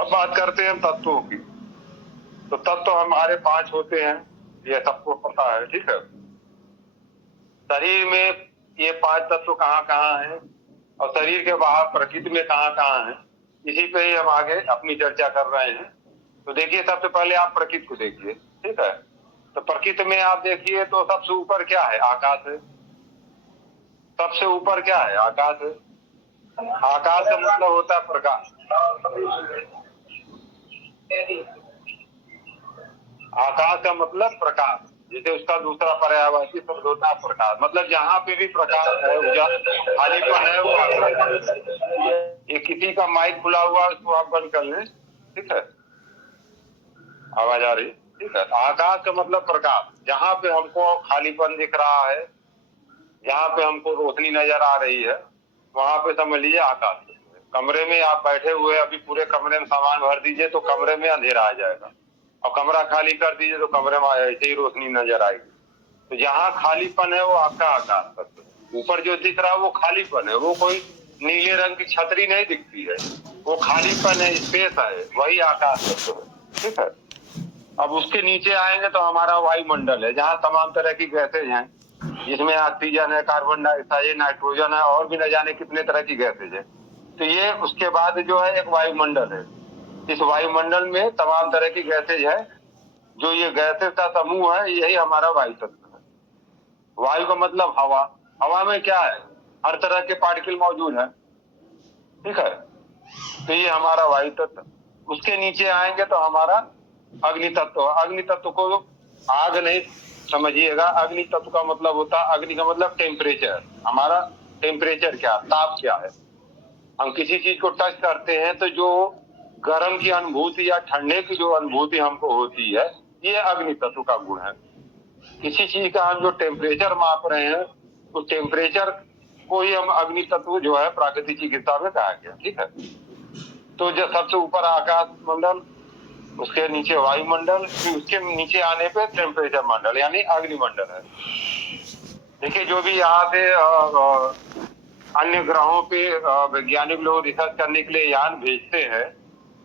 अब बात करते हैं तत्वों की। तो तत्व हमारे 5 होते हैं, ये सबको पता है, ठीक है। शरीर में ये 5 तत्व कहाँ कहाँ हैं और शरीर के बाहर प्रकृति में कहाँ कहाँ हैं, इसी पे ही हम आगे अपनी चर्चा कर रहे हैं। तो देखिए, सबसे पहले आप प्रकृति को देखिए, ठीक है। तो प्रकृति में आप देखिए तो सबसे ऊपर क्या है? आकाश है। सबसे ऊपर क्या है? आकाश है। आकाश का मतलब होता है प्रकाश। आकाश का मतलब प्रकाश, जैसे उसका दूसरा पर्यायवाची शब्द होता है प्रकाश। मतलब जहाँ पे भी प्रकाश है, उजाला, खालीपन है, वो आकाश है। ये किसी का माइक खुला हुआ है, उसको आप बंद कर लें, ठीक है। आवाज आ रही, ठीक है। तो आकाश का मतलब प्रकाश, जहाँ पे हमको खालीपन दिख रहा है, जहाँ पे हमको रोशनी नजर आ रही है, वहां पे समझ लीजिए आकाश है। कमरे में आप बैठे हुए, अभी पूरे कमरे में सामान भर दीजिए तो कमरे में अंधेरा आ जाएगा, और कमरा खाली कर दीजिए तो कमरे में ऐसे ही रोशनी नजर आएगी। तो जहाँ खालीपन है वो आपका आकाश तत्व है। ऊपर जो दिख रहा है वो खालीपन है, वो कोई नीले रंग की छतरी नहीं दिखती है, वो खालीपन है, स्पेस है, वही आकाश तत्व है, ठीक है। अब उसके नीचे आएंगे तो हमारा वायुमंडल है, जहाँ तमाम तरह की गैसेज हैं, जिसमें ऑक्सीजन है, कार्बन डाइऑक्साइड, नाइट्रोजन है, और भी न जाने कितने तरह की गैसेज है। तो ये उसके बाद जो है एक वायुमंडल है। इस वायुमंडल में तमाम तरह की गैसेज है, जो ये गैसेज का समूह है, यही हमारा वायु तत्व है। वायु का मतलब हवा। हवा में क्या है? हर तरह के पार्टिकल मौजूद है, ठीक है। तो ये हमारा वायु तत्व। उसके नीचे आएंगे तो हमारा अग्नि तत्व। अग्नि तत्व को आग नहीं समझिएगा, अग्नि तत्व का मतलब होता है, अग्नि का मतलब टेम्परेचर। हमारा टेम्परेचर क्या, ताप क्या है। हम किसी चीज को टच करते हैं तो जो गर्म की अनुभूति या ठंडे की जो अनुभूति हमको होती है, ये अग्नि तत्व का गुण है। किसी चीज का हम जो टेम्परेचर माप रहे हैं, उस टेम्परेचर को ही हम अग्नि तत्व जो है प्राकृतिक चिकित्सा में कहा गया, ठीक है। तो जो सबसे ऊपर आकाश मंडल, उसके नीचे वायुमंडल, फिर उसके नीचे आने पे टेम्परेचर मंडल यानी अग्निमंडल है। देखिए, जो भी यहाँ से अन्य ग्रहों पे वैज्ञानिक लोग रिसर्च करने के लिए यान भेजते हैं,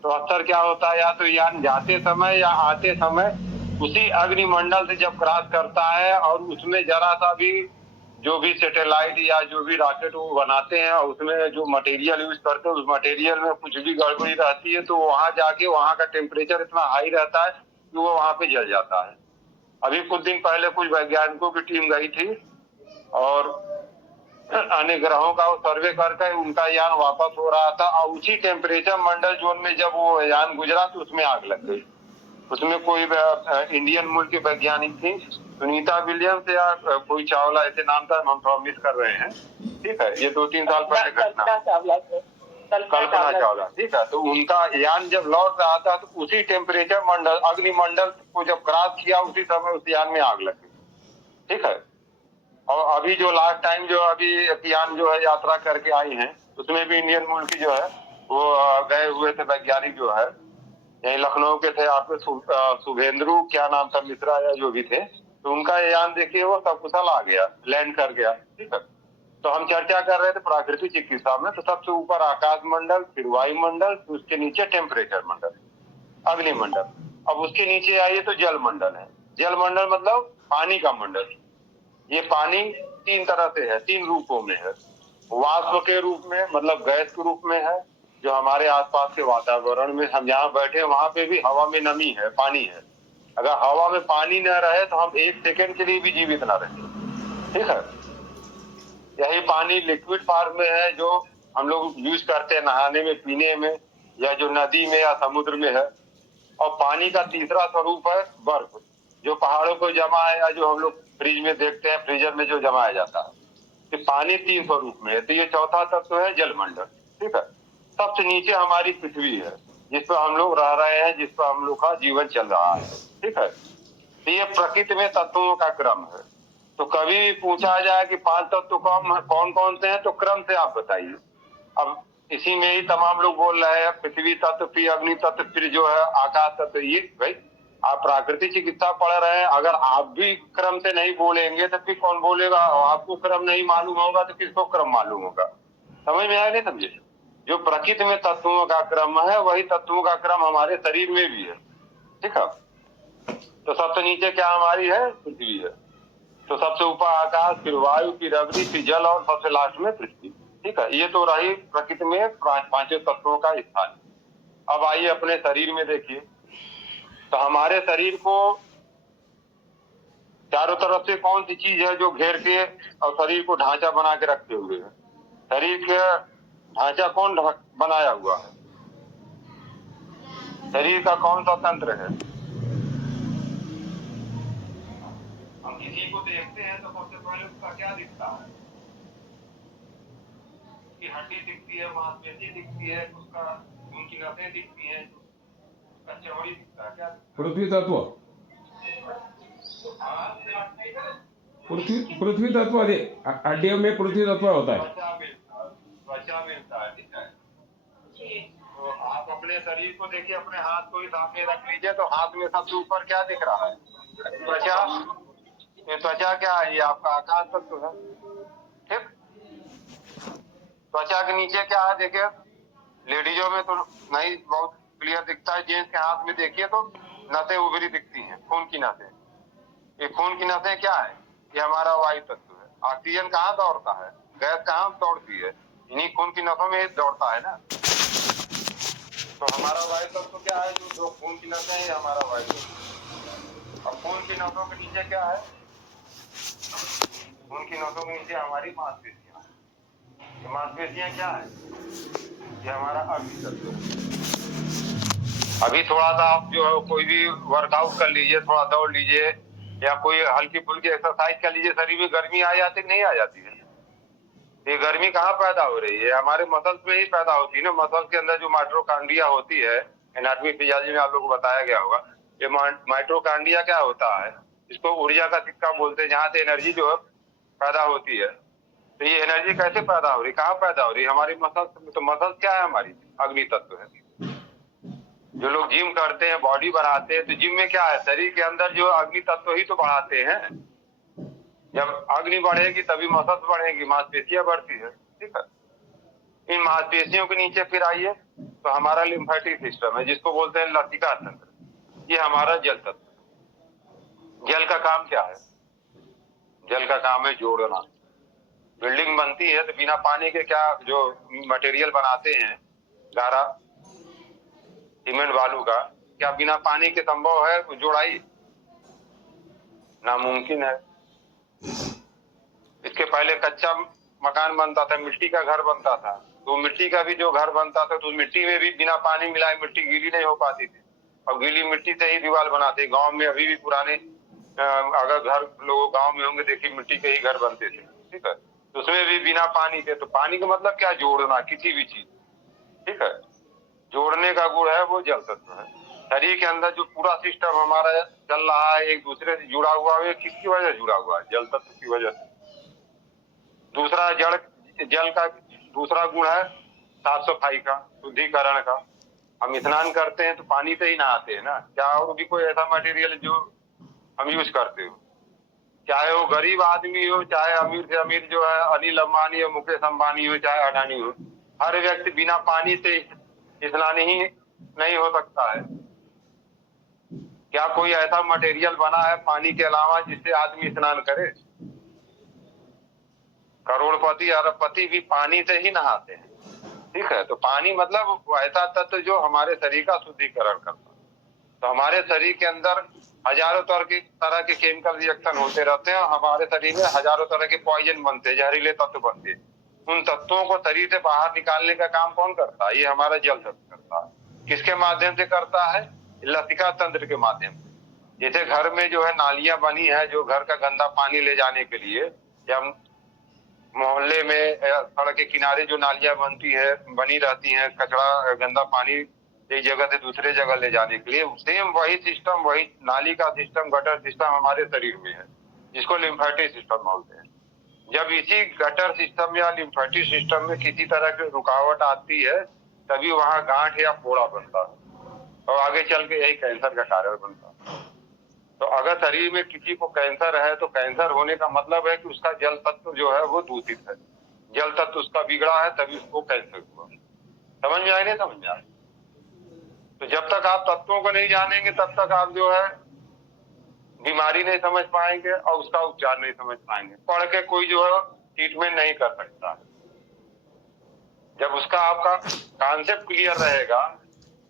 तो अक्सर क्या होता है, या तो यान जाते समय या आते समय उसी अग्निमंडल से जब क्रॉस करता है और उसमें जरा सा भी जो भी सैटेलाइट या जो भी रॉकेट वो बनाते हैं, उसमें जो मटेरियल यूज करते हैं, उस मटेरियल में कुछ भी गड़बड़ी रहती है, तो वहां जाके वहां का टेम्परेचर इतना हाई रहता है कि वो वहां पे जल जाता है। अभी कुछ दिन पहले कुछ वैज्ञानिकों की टीम गई थी और अन्य ग्रहों का सर्वे करके उनका यान वापस हो रहा था, और उसी टेम्परेचर मंडल जोन में जब वो यान गुजरा तो उसमें आग लग गई। उसमें कोई इंडियन मूल की वैज्ञानिक थी, सुनीता विलियम्स या कोई चावला ऐसे नाम था, हम थोड़ा मिस कर रहे हैं, ठीक है। ये 2-3 साल पहले घटना, कल्पना चावला, ठीक है। तो उनका यान जब लौट रहा था तो उसी टेम्परेचर मंडल, अग्निमंडल को जब क्रॉस किया, उसी समय उस यान में आग लग गई, ठीक है। और अभी जो लास्ट टाइम जो अभी यान जो है यात्रा करके आई है, उसमें भी इंडियन मूल की जो है वो गए हुए थे वैज्ञानिक जो है, यही लखनऊ के थे, आपके शुभेंद्रु क्या नाम था, मिश्रा या जो भी थे, तो उनका यान देखिए वो सकुशल आ गया, लैंड कर गया, ठीक है। तो हम चर्चा कर रहे थे प्राकृतिक चिकित्सा में, तो सबसे ऊपर आकाश मंडल, फिर वायुमंडल, फिर उसके नीचे टेम्परेचर मंडल, अग्निमंडल। अब उसके नीचे आइए तो जल मंडल है। जल मंडल मतलब पानी का मंडल। ये पानी 3 तरह से है, 3 रूपों में है। वाष्प के रूप में, मतलब गैस के रूप में है, जो हमारे आसपास के वातावरण में हम जहाँ बैठे वहां पे भी हवा में नमी है, पानी है। अगर हवा में पानी न रहे तो हम 1 सेकंड के लिए भी जीवित न रहे, ठीक है। यही पानी लिक्विड फॉर्म में है, जो हम लोग यूज करते हैं नहाने में, पीने में, या जो नदी में या समुद्र में है। और पानी का तीसरा स्वरूप है बर्फ, जो पहाड़ों को जमा है, या जो हम लोग फ्रिज में देखते हैं, फ्रीजर में जो जमाया जाता है। तो पानी 3 स्वरूप में है। तो ये चौथा तत्व है जलमंडल, ठीक है। सबसे नीचे हमारी पृथ्वी है, जिस पर हम लोग रह रहे हैं, जिस पर हम लोग का जीवन चल रहा है, ठीक है। तो ये प्रकृति में तत्वों का क्रम है। तो कभी भी पूछा जाए कि 5 तत्व कौन कौन से हैं, तो क्रम से आप बताइए। अब इसी में ही तमाम लोग बोल रहे हैं, पृथ्वी तत्व, फिर अग्नि तत्व, फिर जो है आकाश तत्व। ये भाई आप प्राकृतिक चिकित्सा पढ़ रहे हैं, अगर आप भी क्रम से नहीं बोलेंगे तो फिर कौन बोलेगा। और आपको क्रम नहीं मालूम होगा तो किसको क्रम मालूम होगा? समझ में आया नहीं? समझे? जो प्रकृति में तत्वों का क्रम है वही तत्वों का क्रम हमारे शरीर में भी है। ठीक है, तो सबसे नीचे क्या हमारी है? पृथ्वी है। तो सबसे ऊपर आकाश, फिर वायु, फिर अग्नि, फिर जल और सबसे लास्ट में पृथ्वी। ठीक है, ये तो रही प्रकृति में पांचों तत्वों का स्थान। अब आइए अपने शरीर में देखिए, तो हमारे शरीर को चारों तरफ से कौन सी चीज है जो घेर के और शरीर को ढांचा बना के रखे हुए है? शरीर के ढांचा कौन बनाया हुआ है? शरीर का कौन सा तंत्र है? हम किसी को देखते हैं तो सबसे पहले उसका क्या दिखता है? उसकी हड्डी दिखती है, मांसपेशी दिखती है, उसका उनकी नसें दिखती हैं, उसका चमड़ी दिखता है। क्या? पृथ्वी तत्व, पृथ्वी तत्व हड्डियों में पृथ्वी तत्व होता है। त्वचा मिलता है। ठीक है, तो आप अपने शरीर को देखिए, अपने हाथ को ही सामने रख लीजिए, तो हाथ में सबसे ऊपर क्या दिख रहा है? त्वचा। ये त्वचा क्या है? ये आपका आकाश तत्व है। ठीक, त्वचा के नीचे क्या है? देखिए, लेडीजों में तो नहीं बहुत क्लियर दिखता है, जेंट्स के हाथ में देखिए तो नसें उभरी दिखती हैं, खून की नसें। ये खून की नसें क्या है? ये हमारा वायु तत्व है। ऑक्सीजन कहाँ दौड़ता है? गैस कहाँ दौड़ती है? इन्हीं खून की नसों में दौड़ता है ना। तो हमारा वायु तत्व क्या है? जो खून की नसें है, हमारा वायु तत्व। अब खून की नसों के नीचे क्या है? खून की नसों के नीचे हमारी मांसपेशियां। ये मांसपेशियां क्या है? ये हमारा अग्नि तत्व है। अभी थोड़ा सा आप जो है कोई भी वर्कआउट कर लीजिए, थोड़ा दौड़ लीजिए या कोई हल्की फुल्की एक्सरसाइज कर लीजिए, शरीर में गर्मी आ जाती नहीं आ जाती है? ये गर्मी कहाँ पैदा हो रही है? हमारे मसल्स में ही पैदा होती है ना। मसल्स के अंदर जो माइटोकॉन्ड्रिया होती है, एनाटॉमी फिजियोलॉजी में आप लोगों को बताया गया होगा। ये माइटोकॉन्ड्रिया क्या होता है? इसको ऊर्जा का सिक्का बोलते हैं, जहाँ से एनर्जी जो है पैदा होती है। तो ये एनर्जी कैसे पैदा हो रही, कहाँ पैदा हो रही? हमारी मसल्स में। तो मसल्स क्या है? हमारी अग्नि तत्व है। जो लोग जिम करते हैं, बॉडी बढ़ाते हैं, तो जिम में क्या है? शरीर के अंदर जो अग्नि तत्व ही तो बढ़ाते हैं। जब अग्नि बढ़ेगी तभी मसल्स बढ़ेगी, मांसपेशियां बढ़ती है। ठीक है, इन मांसपेशियों के नीचे फिर आइए तो हमारा लिम्फेटिक सिस्टम है, जिसको बोलते हैं लसिका तंत्र। ये हमारा जल तत्व। जल का काम क्या है? जल का काम है जोड़ना। बिल्डिंग बनती है तो बिना पानी के क्या जो मटेरियल बनाते हैं, गारा, सीमेंट, बालू का, क्या बिना पानी के संभव है जोड़ाई? नामुमकिन है। इसके पहले कच्चा मकान बनता था, मिट्टी का घर बनता था, तो मिट्टी का भी जो घर बनता था तो मिट्टी में भी बिना पानी मिलाए मिट्टी गीली नहीं हो पाती थी, और गीली मिट्टी से ही दीवार बनाते। गांव में अभी भी पुराने अगर घर लोग गांव में होंगे, देखिए मिट्टी के ही घर बनते थे। ठीक है, तो उसमें भी बिना पानी के। तो पानी का मतलब क्या? जोड़ना किसी भी चीज। ठीक है, जोड़ने का गुण है वो जल तत्व है। शरीर के अंदर जो पूरा सिस्टम हमारा चल रहा है, एक दूसरे से जुड़ा हुआ है, किसकी वजह से जुड़ा हुआ है? जल तत्व की वजह से। दूसरा जल का दूसरा गुण है साफ सफाई का, शुद्धिकरण का। हम स्नान करते हैं तो पानी से ही नहाते हैं ना। क्या वो भी कोई ऐसा मटेरियल जो हम यूज करते हो? चाहे वो गरीब आदमी हो, चाहे अमीर से अमीर जो है अनिल अंबानी हो, मुकेश अंबानी हो, चाहे अडानी हो, हर व्यक्ति बिना पानी से स्नान ही नहीं हो सकता है। क्या कोई ऐसा मटेरियल बना है पानी के अलावा जिससे आदमी स्नान करे? करोड़पति अरबपति भी पानी से ही नहाते हैं। ठीक है, तो पानी मतलब ऐसा तत्व जो हमारे शरीर का शुद्धिकरण करता है। तो हमारे शरीर के अंदर हजारों तरह के केमिकल रिएक्शन होते रहते हैं, और हमारे शरीर में हजारों तरह के पॉइजन बनते हैं, जहरीले तत्व बनते हैं। उन तत्वों को शरीर से बाहर निकालने का काम कौन करता है? ये हमारा जल तत्व करता है। किसके माध्यम से करता है? लसिका तंत्र के माध्यम से। जैसे घर में जो है नालियां बनी है, जो घर का गंदा पानी ले जाने के लिए, या मोहल्ले में सड़क के किनारे जो नालियां बनी रहती हैं, कचरा गंदा पानी एक जगह से दूसरे जगह ले जाने के लिए, सेम वही सिस्टम, वही नाली का सिस्टम, गटर सिस्टम हमारे शरीर में है, जिसको लिम्फेटिक सिस्टम बोलते हैं। जब इसी गटर सिस्टम या लिम्फेटिक सिस्टम में किसी तरह की रुकावट आती है, तभी वहां गांठ या फोड़ा बनता है, और आगे चल के यही कैंसर का कारण बनता है। तो अगर शरीर में किसी को कैंसर है, तो कैंसर होने का मतलब है कि उसका जल तत्व जो है वो दूषित है, जल तत्व उसका बिगड़ा है, तभी उसको कैंसर हुआ। समझ में आए नहीं समझ में आए? तो जब तक आप तत्वों को नहीं जानेंगे तब तक आप जो है बीमारी नहीं समझ पाएंगे और उसका उपचार नहीं समझ पाएंगे। पढ़ के कोई जो है ट्रीटमेंट नहीं कर सकता। जब उसका आपका कॉन्सेप्ट क्लियर रहेगा,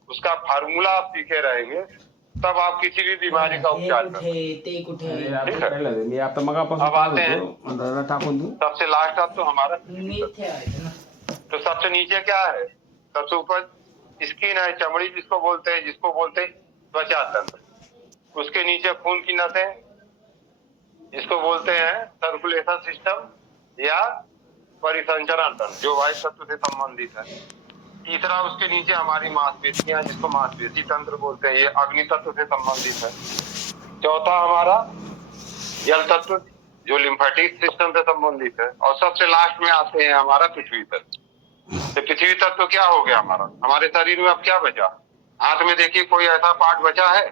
उसका फार्मूला आप सीखे रहेंगे, तब आप किसी भी बीमारी का उपचार कर सकते। मी आता मगापासून अब आते हैं दादा टाकून दूं. सबसे लास्ट अब तो हमारा तो सबसे नीचे क्या है? सबसे ऊपर स्किन है, चमड़ी जिसको बोलते हैं त्वचा तंत्र। उसके नीचे खून की नसें जिसको बोलते हैं सर्कुलेशन सिस्टम या परिसंचरण तंत्र, जो वायु तत्व से संबंधित है। तीसरा उसके नीचे हमारी मांसपेशियां जिसको मांसपेशी तंत्र बोलते हैं, ये अग्नि तत्व से संबंधित है। चौथा हमारा जल तत्व जो लिम्फेटिक सिस्टम से संबंधित है। और सबसे लास्ट में आते हैं हमारा पृथ्वी तत्व। तो पृथ्वी तत्व क्या हो गया हमारा? हमारे शरीर में अब क्या बचा? हाथ में देखिए कोई ऐसा पार्ट बचा है?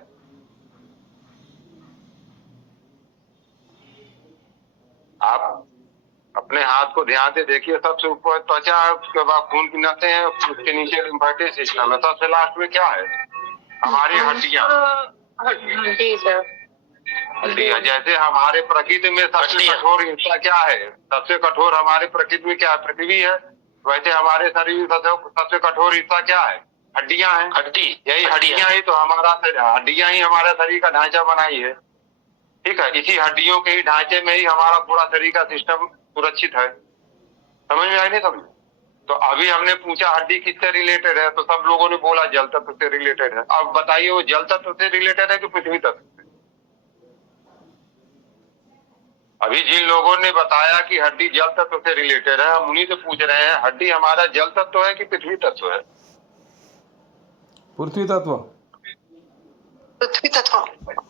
आप अपने हाथ को ध्यान से देखिए, सबसे ऊपर त्वचा है, उसके बाद खून की नसें हैं, उसके नीचे लिम्फेटिक सिस्टम है, सबसे लास्ट में क्या है? हमारी हड्डियां। हड्डियां जैसे हमारे प्रकृति में सबसे कठोर हिस्सा क्या है? सबसे कठोर हमारे प्रकृति में क्या है? पृथ्वी है। वैसे हमारे शरीर में सबसे कठोर हिस्सा क्या है? हड्डियां हैं। हड्डी, यही हड्डियां ही तो हड्डियां ही हमारे शरीर का ढांचा बनाई है। ठीक है, इसी हड्डियों के ही ढांचे में ही हमारा पूरा शरीर का सिस्टम सुरक्षित है। समझ में आई नहीं समझ? तो अभी हमने पूछा हड्डी किससे रिलेटेड है, तो सब लोगों ने बोला जल तत्व से रिलेटेड है। अब बताइए वो जल तत्व से रिलेटेड है कि पृथ्वी तत्व से? अभी जिन लोगों ने बताया कि हड्डी जल तत्व से रिलेटेड है, हम उन्हीं से पूछ रहे हैं हड्डी हमारा जल तत्व है कि पृथ्वी तत्व है? पृथ्वी तत्व। पृथ्वी तत्व।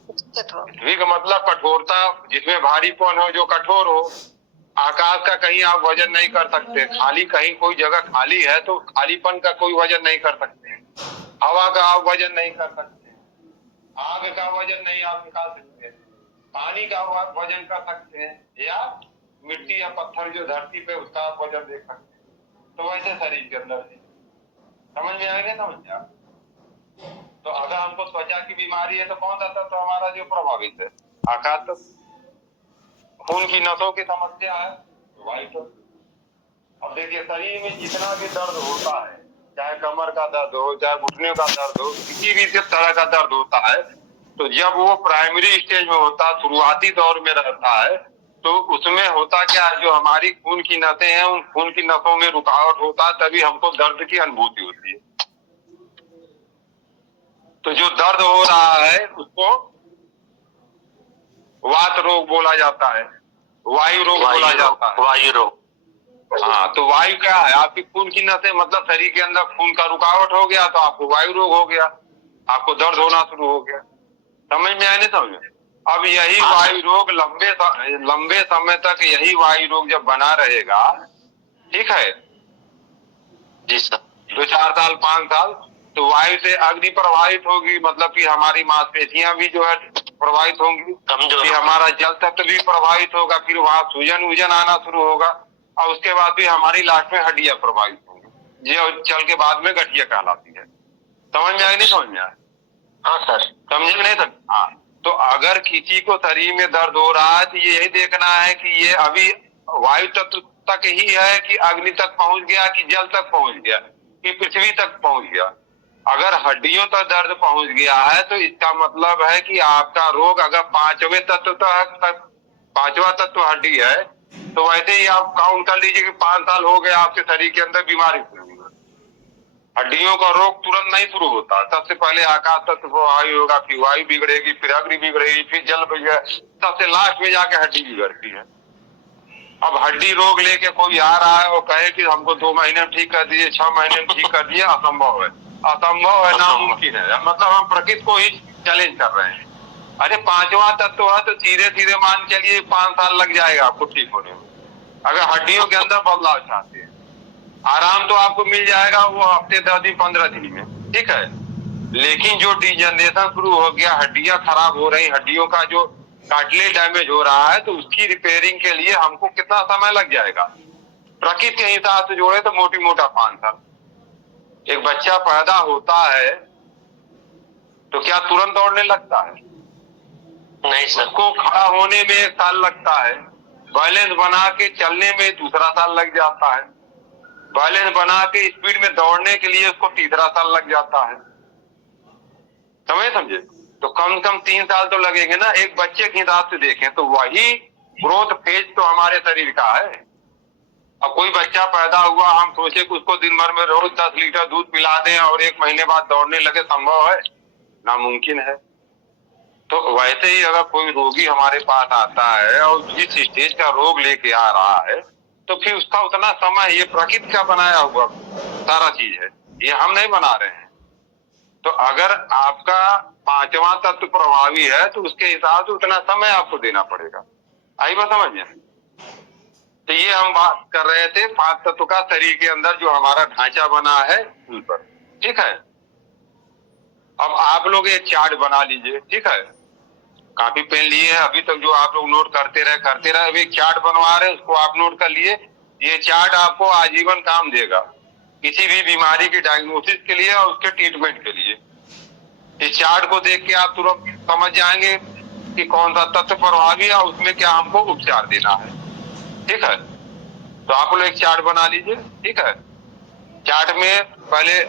पृथ्वी का मतलब कठोरता, जिसमें भारीपन हो, जो कठोर हो। आकाश का कहीं आप वजन नहीं कर सकते। खाली कहीं कोई जगह खाली है तो खालीपन का कोई वजन नहीं कर सकते। हवा का आप वजन नहीं कर सकते। आग का वजन नहीं आप निकाल सकते। पानी का वजन कर सकते हैं, या मिट्टी या पत्थर जो धरती पे उसका आप वजन देख सकते हैं। तो वैसे शरीर के अंदर समझ में आएगा? समझ में आ? तो अगर हमको त्वचा की बीमारी है तो कौन सा तत्व हमारा जो प्रभावित है? आकाश तत्व। खून की नसों की समस्या है, वायु तत्व। अब देखिए शरीर में जितना भी दर्द होता है, चाहे कमर का दर्द हो, चाहे घुटने का दर्द हो, किसी भी तरह का दर्द होता है, तो जब वो प्राइमरी स्टेज में होता है, शुरुआती दौर में रहता है, तो उसमें होता क्या है? जो हमारी खून की नसें हैं, उन खून की नसों में रुकावट होता है, तभी हमको दर्द की अनुभूति होती है। तो जो दर्द हो रहा है उसको वात रोग बोला जाता है, वायु रोग बोला जाता है। वायु रोग। हाँ, तो वायु क्या है? आपकी खून की नसें, मतलब शरीर के अंदर खून का रुकावट हो गया तो आपको वायु रोग हो गया, आपको दर्द होना शुरू हो गया। समझ में आए नहीं समझ? अब यही वायु रोग लंबे समय तक यही वायु रोग जब बना रहेगा, ठीक है जी सर, 2-4 साल 5 साल, तो वायु से अग्नि प्रभावित होगी, मतलब कि हमारी मांसपेशियां भी जो है प्रभावित होंगी, फिर हमारा जल तत्व भी प्रभावित होगा, फिर वहां सूजन आना शुरू होगा, और उसके बाद भी हमारी लास्ट में हड्डियां प्रभावित होंगी, जो चल के बाद में गठिया कहलाती है। समझ में आए नहीं समझ में आए? हाँ सर, समझे नहीं सर? हाँ, तो अगर किसी को शरीर में दर्द हो रहा है तो ये यही देखना है कि ये अभी वायु तत्व तक ही है कि अग्नि तक पहुंच गया, कि जल तक पहुंच गया, कि पृथ्वी तक पहुंच गया। अगर हड्डियों तक दर्द पहुंच गया है तो इसका मतलब है कि आपका रोग अगर पांचवा तत्व हड्डी है, तो वैसे ही आप काउंट कर लीजिए कि 5 साल हो गए आपके शरीर के अंदर बीमारी शुरू हुई। हड्डियों का रोग तुरंत नहीं शुरू होता। सबसे पहले आकाश तत्व वायु होगा, फिर वायु बिगड़ेगी, फिर अग्नि बिगड़ेगी, फिर जल बिगड़ेगा, सबसे लास्ट में जाके हड्डी बिगड़ती है। अब हड्डी रोग लेके कोई आ रहा है और कहे कि हमको 2 महीने में ठीक कर दिए, 6 महीने में ठीक कर दिए, असंभव है, नामुमकिन है। मतलब हम प्रकृति को ही चैलेंज कर रहे हैं। अरे 5वां तत्व है तो सीधे मान चलिए 5 साल लग जाएगा आपको ठीक होने में, अगर हड्डियों के अंदर बदलाव चाहते हैं। आराम तो आपको मिल जाएगा वो हफ्ते 10 दिन 15 दिन में, ठीक है, लेकिन जो डिजनरेशन शुरू हो गया, हड्डियां खराब हो रही, हड्डियों का जो कार्टिलेज डैमेज हो रहा है, तो उसकी रिपेयरिंग के लिए हमको कितना समय लग जाएगा? प्रकृति के हिसाब से जोड़े तो मोटा 5 साल। एक बच्चा पैदा होता है तो क्या तुरंत दौड़ने लगता है? नहीं सर। उसको खड़ा होने में 1 साल लगता है, बैलेंस बना के चलने में दूसरा साल लग जाता है, बैलेंस बना के स्पीड में दौड़ने के लिए उसको तीसरा साल लग जाता है। समझे? तो कम से कम 3 साल तो लगेंगे ना। एक बच्चे के हिसाब से देखें तो वही ग्रोथ फेज तो हमारे शरीर का है। अब कोई बच्चा पैदा हुआ, हम सोचे कि उसको दिन भर में रोज 10 लीटर दूध पिला दें और 1 महीने बाद दौड़ने लगे, संभव है? नामुमकिन है। तो वैसे ही अगर कोई रोगी हमारे पास आता है और जिस स्टेज का रोग लेके आ रहा है, तो फिर उसका उतना समय, ये प्रकृति का बनाया हुआ सारा चीज है, ये हम नहीं बना रहे हैं। तो अगर आपका 5वां तत्व प्रभावी है तो उसके हिसाब से उतना समय आपको देना पड़ेगा। आई बात समझ में? तो ये हम बात कर रहे थे 5 तत्व का शरीर के अंदर जो हमारा ढांचा बना है उन पर। ठीक है, अब आप लोग एक चार्ट बना लीजिए। ठीक है, कॉपी पेन लिए हैं अभी तक, जो आप लोग नोट करते रहे। अभी एक चार्ट बनवा रहे हैं, उसको आप नोट कर लिए। ये चार्ट आपको आजीवन काम देगा किसी भी बीमारी की डायग्नोसिस के लिए और उसके ट्रीटमेंट के लिए। इस चार्ट को देख के आप तुरंत समझ जाएंगे कि कौन सा तत्व प्रभावी है और उसमें क्या हमको उपचार देना है। ठीक है, तो आप लोग एक चार्ट बना लीजिए। ठीक है, चार्ट में पहले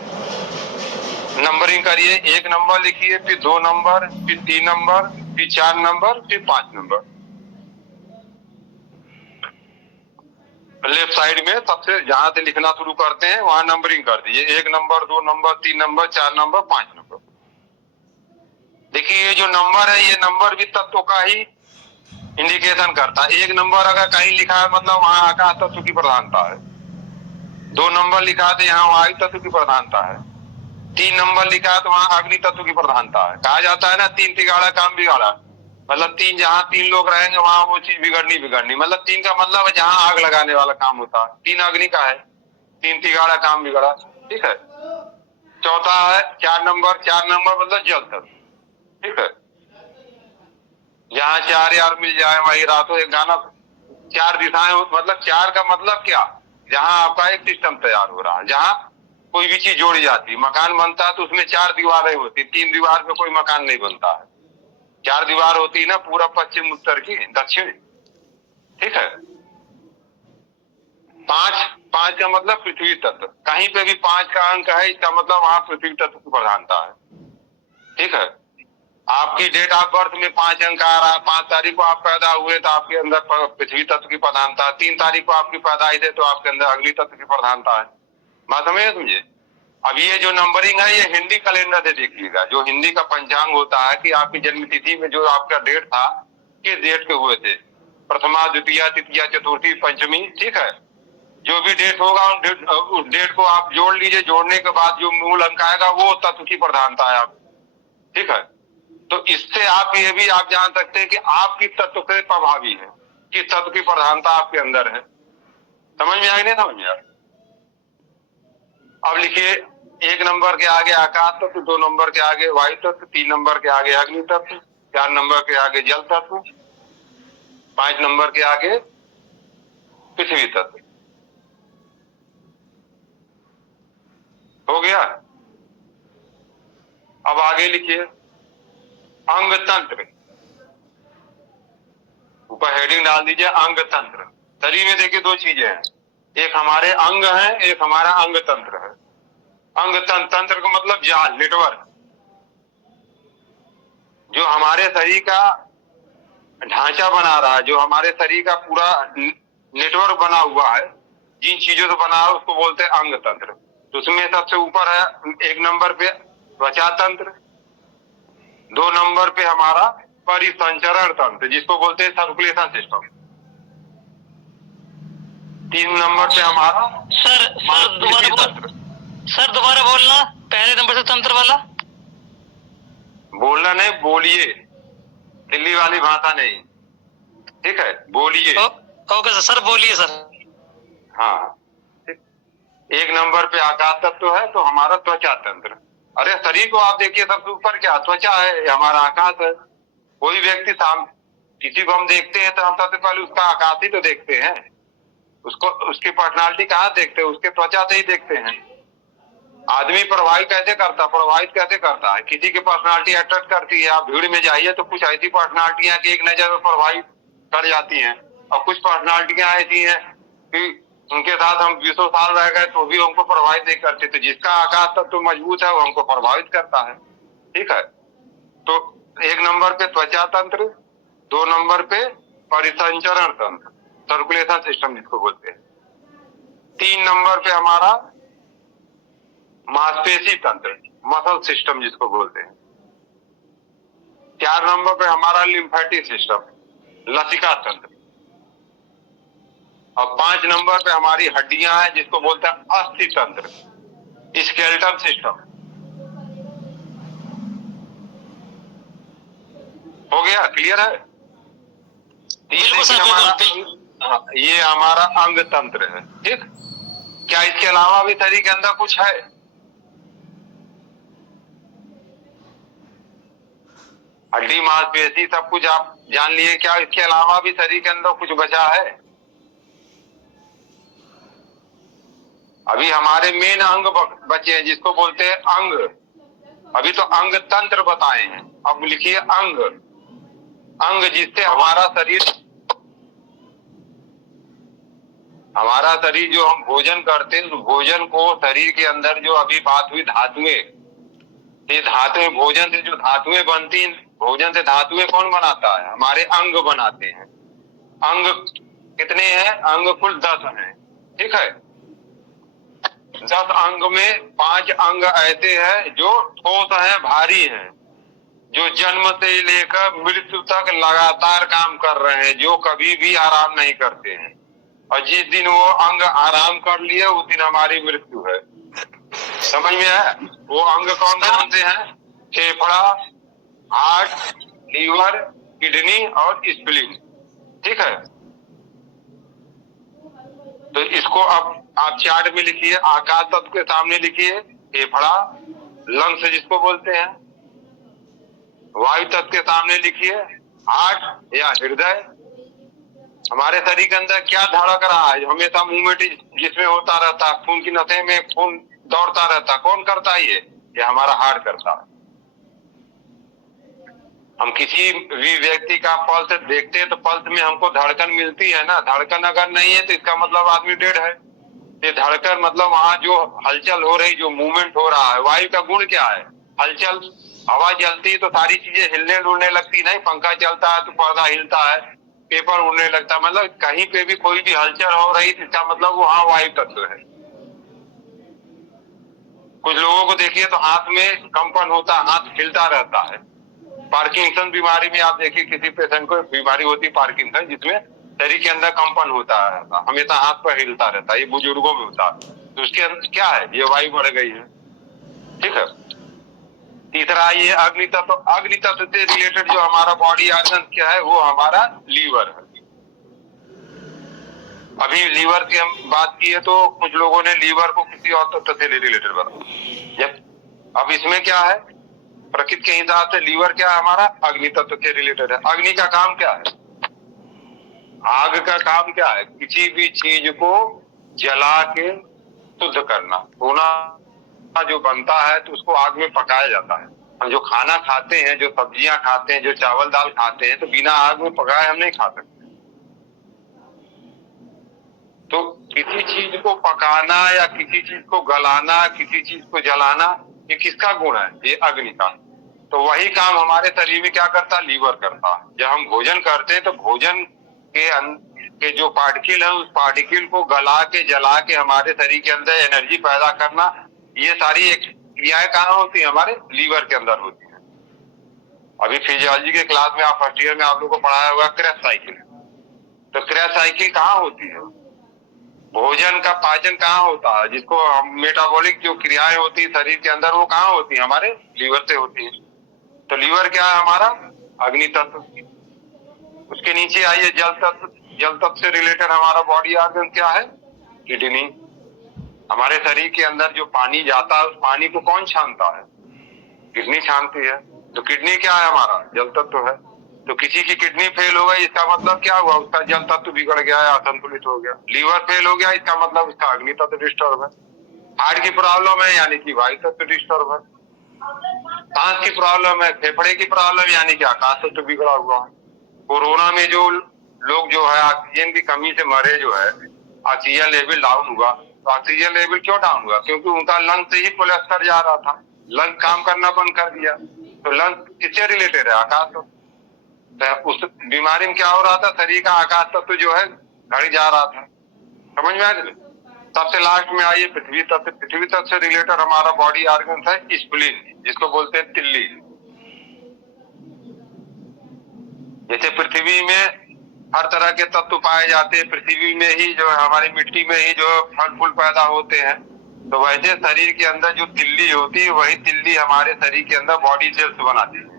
नंबरिंग करिए। 1 नंबर लिखिए, फिर 2 नंबर, फिर 3 नंबर, फिर 4 नंबर, फिर 5 नंबर। लेफ्ट साइड में सबसे जहां से लिखना शुरू करते हैं वहां नंबरिंग कर दीजिए। 1 number, 2 number, 3 number, 4 number, 5 number. देखिए ये जो नंबर है, ये नंबर भी तत्व का ही इंडिकेशन करता है। 1 नंबर अगर कहीं लिखा है मतलब वहां आकाश तत्व की प्रधानता है। 2 नंबर लिखा है तो यहाँ वायु तत्व की प्रधानता है। 3 नंबर लिखा है तो वहां अग्नि तत्व की प्रधानता है। कहा जाता है ना 3 तिगाड़ा काम बिगाड़ा, मतलब 3 जहां 3 लोग रहेंगे वहां वो चीज बिगड़नी। मतलब 3 का मतलब है जहां आग लगाने वाला काम होता है। 3 अग्नि का है, 3 तिगाड़ा काम बिगड़ा। ठीक है, चौथा है 4 नंबर। 4 नंबर मतलब जल तत्व। ठीक है, जहाँ 4 यार मिल जाए वही रातों एक गाना। 4 दिशाएं, मतलब 4 का मतलब क्या? जहाँ आपका एक सिस्टम तैयार हो रहा है, जहाँ कोई भी चीज जोड़ी जाती है। मकान बनता है तो उसमें 4 दीवारें होती, 3 दीवार पे कोई मकान नहीं बनता है। 4 दीवार होती है ना, पूरा, पश्चिम, उत्तर की, दक्षिण। ठीक है, 5 का मतलब पृथ्वी तत्व। कहीं पे भी 5 का अंक है, इसका मतलब वहां पृथ्वी तत्व की प्रधानता है। ठीक है, आपकी डेट ऑफ बर्थ में 5 अंक आ रहा है। 5 तारीख को आप पैदा हुए तो आपके अंदर पृथ्वी तत्व की प्रधानता। 3 तारीख को आपकी पैदाइश है तो आपके अंदर अग्नि तत्व की प्रधानता है। बात समझे? अब ये जो नंबरिंग है ये हिंदी कैलेंडर से देखिएगा। जो हिंदी का पंचांग होता है कि आपकी जन्म तिथि में जो आपका डेट था, किस डेट पे हुए थे, प्रथमा, द्वितीया, तृतीया, चतुर्थी, पंचमी। ठीक है, जो भी डेट होगा उस डेट को आप जोड़ लीजिए। जोड़ने के बाद जो मूल अंक आएगा वो तत्व की प्रधानता है आप। ठीक है, तो इससे आप ये भी आप जान सकते हैं कि आप किस तत्व से प्रभावी है, किस तत्व की प्रधानता आपके अंदर है। समझ में आई? नहीं समझ में आई? अब लिखिए 1 नंबर के आगे आकाश तत्व, 2 नंबर के आगे वायु तत्व, 3 नंबर के आगे अग्नि तत्व, 4 नंबर के आगे जल तत्व, 5 नंबर के आगे पृथ्वी तत्व। हो गया? अब आगे लिखिए अंग तंत्र। ऊपर हेडिंग डाल दीजिए अंग तंत्र। शरीर में देखिए 2 चीजें हैं, एक हमारे अंग है, एक हमारा अंग तंत्र है। अंग तंत्र का मतलब जाल, नेटवर्क, जो हमारे शरीर का ढांचा बना रहा है, जो हमारे शरीर का पूरा नेटवर्क बना हुआ है, जिन चीजों से बना है उसको बोलते हैं अंग तंत्र। तो उसमें सबसे ऊपर है 1 नंबर पे त्वचा तंत्र, 2 नंबर पे हमारा परिसंचरण तंत्र जिसको बोलते हैं सर्कुलेशन सिस्टम, 3 नंबर पे हमारा सर दोबारा बोलना, पहले नंबर से तंत्र वाला बोलना नहीं, बोलिए, दिल्ली वाली भाषा नहीं। ठीक है, बोलिए। ओके सर, बोलिए सर। हाँ, 1 नंबर पे आकाश तत्व है तो हमारा त्वचा तंत्र। अरे शरीर को आप देखिए, सबसे ऊपर क्या त्वचा है, हमारा आकाश है। कोई व्यक्ति किसी को हम देखते हैं तो हम सबसे पहले उसका आकाश ही तो देखते हैं, उसको, उसकी पर्सनालिटी कहाँ देखते हैं, उसके त्वचा से ही देखते हैं। आदमी प्रभावित कैसे करता है? किसी की पर्सनालिटी अट्रैक्ट करती है। आप भीड़ में जाइए तो कुछ ऐसी पर्सनालिटियां कि एक नजर में प्रभावित कर जाती हैं, और कुछ पर्सनालिटियां ऐसी हैं कि उनके साथ हम 20 साल रह गए तो भी हमको प्रभावित नहीं करते। तो जिसका आकाश तत्व मजबूत है वो हमको प्रभावित करता है। ठीक है, तो 1 नंबर पे त्वचा तंत्र, 2 नंबर पे परिसंचरण तंत्र, सर्कुलेशन सिस्टम जिसको बोलते हैं, 3 नंबर पे हमारा मांसपेशी तंत्र, मसल सिस्टम जिसको बोलते हैं, 4 नंबर पे हमारा लिम्फेटिक सिस्टम, लसिका तंत्र, और 5 नंबर पे हमारी हड्डियां हैं जिसको बोलते हैं अस्थि तंत्र, स्केलेटल सिस्टम। हो गया? क्लियर है? बिल्कुल सर, हाँ, ये हमारा अंग तंत्र है। ठीक, क्या इसके अलावा भी शरीर के अंदर कुछ है? हड्डी मांसपेशी सब कुछ आप जान लिए, क्या इसके अलावा भी शरीर के अंदर कुछ बचा है? अभी हमारे मेन अंग बचे हैं जिसको बोलते हैं अंग। अभी तो अंग तंत्र बताए हैं, अब लिखिए अंग। अंग जिससे हमारा शरीर जो हम भोजन करते हैं, भोजन को शरीर के अंदर जो अभी बात हुई धातुएं, ये धातुएं, भोजन से जो धातुएं बनती हैं, भोजन से धातुएं कौन बनाता है? हमारे अंग बनाते हैं। अंग कितने हैं? अंग कुल 10 हैं। ठीक है, 10 अंग में 5 अंग ऐसे हैं जो ठोस हैं, भारी हैं, जो जन्म से लेकर मृत्यु तक लगातार काम कर रहे हैं, जो कभी भी आराम नहीं करते हैं। और जिस दिन वो अंग आराम कर लिए उस दिन हमारी मृत्यु है। समझ में है? वो अंग कौन कौन से हैं? फेफड़ा, हार्ट, लीवर, किडनी और स्प्लीन। ठीक है, तो इसको अब आप चार्ट में लिखिए, आकाश तत्व के सामने लिखिए फेफड़ा, लंग्स जिसको बोलते हैं, वायु तत्व के सामने लिखिए हार्ट या हृदय। हमारे शरीर के अंदर क्या धड़क रहा है? हमेशा मूवमेंट जिसमें होता रहता है, खून की नसें में खून दौड़ता रहता, कौन करता है? ये हमारा हार्ट करता है। हम किसी भी व्यक्ति का पल्स देखते हैं तो पल्स में हमको धड़कन मिलती है ना। धड़कन अगर नहीं है तो इसका मतलब आदमी डेड है। ये धड़कन मतलब वहां जो हलचल हो रही, जो मूवमेंट हो रहा है। वायु का गुण क्या है? हलचल। हवा चलती है तो सारी चीजें हिलने डुलने लगती, नहीं? पंखा चलता है तो पर्दा हिलता है, पेपर उड़ने लगता है। मतलब कहीं पे भी कोई भी हलचल हो रही तो इसका मतलब वहां वायु तत्व है। कुछ लोगों को देखिए तो हाथ में कंपन होता है, हाथ हिलता रहता है। पार्किंसन बीमारी में आप देखिए किसी पेशेंट को बीमारी होती है पार्किंसन, जिसमें शरीर के अंदर कंपन होता है, हमेशा हाथ पर हिलता रहता है। ये बुजुर्गों में होता है। तो उसके अंदर क्या है? ये वायु बढ़ गई है। ठीक है, तीसरा ये अग्नि तत्व। अग्नि तत्व से रिलेटेड जो हमारा बॉडी ऑर्गन क्या है, वो हमारा लीवर है। अभी लीवर की हम बात की है तो कुछ लोगों ने लीवर को किसी और तत्व से रिलेटेड बताया। अब इसमें क्या है? प्रकृति के हिसाब से लीवर क्या है हमारा? अग्नि तत्व से रिलेटेड है। अग्नि का काम क्या है? आग का काम क्या है? किसी भी चीज को जला के शुद्ध करना। सोना जो बनता है तो उसको आग में पकाया जाता है। हम जो खाना खाते हैं, जो सब्जियां खाते हैं, जो चावल दाल खाते हैं, तो बिना आग में पकाए हम नहीं खा सकते। तो किसी चीज को पकाना या किसी चीज को गलाना, किसी चीज को जलाना, ये किसका गुण है? ये अग्नि का। तो वही काम हमारे शरीर में क्या करता है? लीवर करता है। जब हम भोजन करते हैं तो भोजन के जो पार्टिकल है, उस पार्टिकल को गला के जला के हमारे शरीर के अंदर एनर्जी पैदा करना, ये सारी क्रियाएं कहाँ होती है? हमारे लीवर के अंदर होती है। अभी फिजियोलॉजी के क्लास में आप फर्स्ट ईयर में आप लोग को पढ़ाया होगा क्रैश साइकिल। तो क्रैश साइकिल कहाँ होती है? भोजन का पाचन कहाँ होता है? जिसको मेटाबॉलिक जो क्रियाएं होती है शरीर के अंदर, वो कहाँ होती है? हमारे लीवर से होती है। तो लीवर क्या है हमारा? अग्नि तत्व। उसके नीचे आइए जल तत्व। जल तत्व से रिलेटेड हमारा बॉडी ऑर्गन क्या है? किडनी। हमारे शरीर के अंदर जो पानी जाता है उस पानी को कौन छानता है? किडनी छानती है। तो किडनी क्या है? हमारा जल तत्व है। तो किसी की किडनी फेल हो गई, इसका मतलब क्या हुआ? उसका जल तत्व बिगड़ गया है, असंतुलित हो गया। लीवर फेल हो गया, इसका मतलब उसका अग्नि तत्व डिस्टर्ब है। हार्ट की प्रॉब्लम है यानी कि वायु तत्व डिस्टर्ब है, सांस की प्रॉब्लम है, फेफड़े की प्रॉब्लम यानी कि आकाश तत्व बिगड़ा हुआ है। कोरोना में जो लोग जो है ऑक्सीजन की कमी से मरे, जो है ऑक्सीजन लेवल डाउन हुआ, तो ऑक्सीजन लेवल क्यों डाउन हुआ? क्योंकि उनका लंग से ही कोलेस्ट्रॉल जा रहा था, लंग काम करना बंद कर दिया। तो लंग किससे रिलेटेड है? आकाश तत्व। तो उस बीमारी में क्या हो रहा था? शरीर का आकाश तत्व जो है घट जा रहा था। समझ में आ गया? सबसे लास्ट में आइए पृथ्वी तत्व। पृथ्वी तत्व से रिलेटेड हमारा बॉडी ऑर्गन है स्प्लीन, जिसको बोलते हैं तिल्ली। जैसे पृथ्वी में हर तरह के तत्व पाए जाते हैं, पृथ्वी में ही जो है हमारी मिट्टी में ही जो फल फूल पैदा होते हैं, तो वैसे शरीर के अंदर जो तिल्ली होती है, वही तिल्ली हमारे शरीर के अंदर बॉडी सेल्स बनाती है।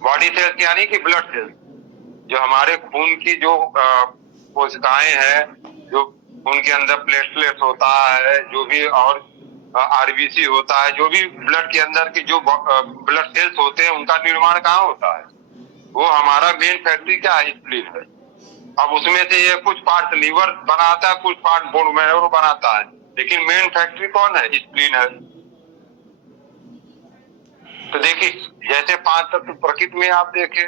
बॉडी सेल्स यानी कि ब्लड सेल्स, जो हमारे खून की जो कोशिकाएं हैं, जो खून के अंदर प्लेटलेट्स होता है, जो भी और आरबीसी होता है, जो भी ब्लड के अंदर की जो ब्लड सेल्स होते हैं, उनका निर्माण कहाँ होता है? वो हमारा मेन फैक्ट्री क्या है? स्प्लीन है। अब उसमें से ये कुछ पार्ट लीवर बनाता है, कुछ पार्ट बोन मैरो बनाता है, लेकिन मेन फैक्ट्री कौन है? स्प्लीन है। तो देखिए, जैसे 5 तत्व प्रकृति में आप देखें,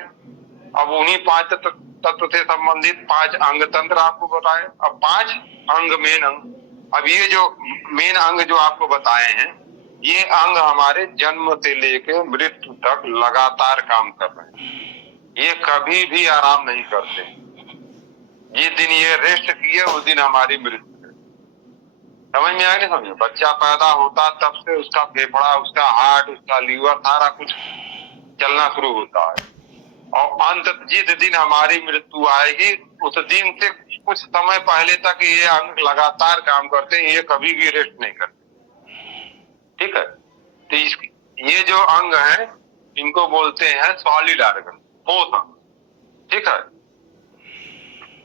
अब उन्हीं 5 तत्व से संबंधित 5 अंग तंत्र आपको बताए। अब 5 अंग मेन अंग। अब ये जो मेन अंग जो आपको बताए हैं, ये अंग हमारे जन्म से लेके मृत्यु तक लगातार काम कर रहे हैं। ये कभी भी आराम नहीं करते। जिस दिन ये रेस्ट किए उस दिन हमारी मृत्यु है। समझ में आ गया? समझे? बच्चा पैदा होता तब से उसका फेफड़ा, उसका हार्ट, उसका लीवर, सारा कुछ चलना शुरू होता है, और अंत जिस दिन हमारी मृत्यु आएगी उस दिन से कुछ समय पहले तक ये अंग लगातार काम करते हैं, ये कभी भी रेस्ट नहीं करते। ठीक है? तो ये जो अंग है, इनको बोलते हैं सॉलिड ऑर्गन, ठोस अंग। ठीक है?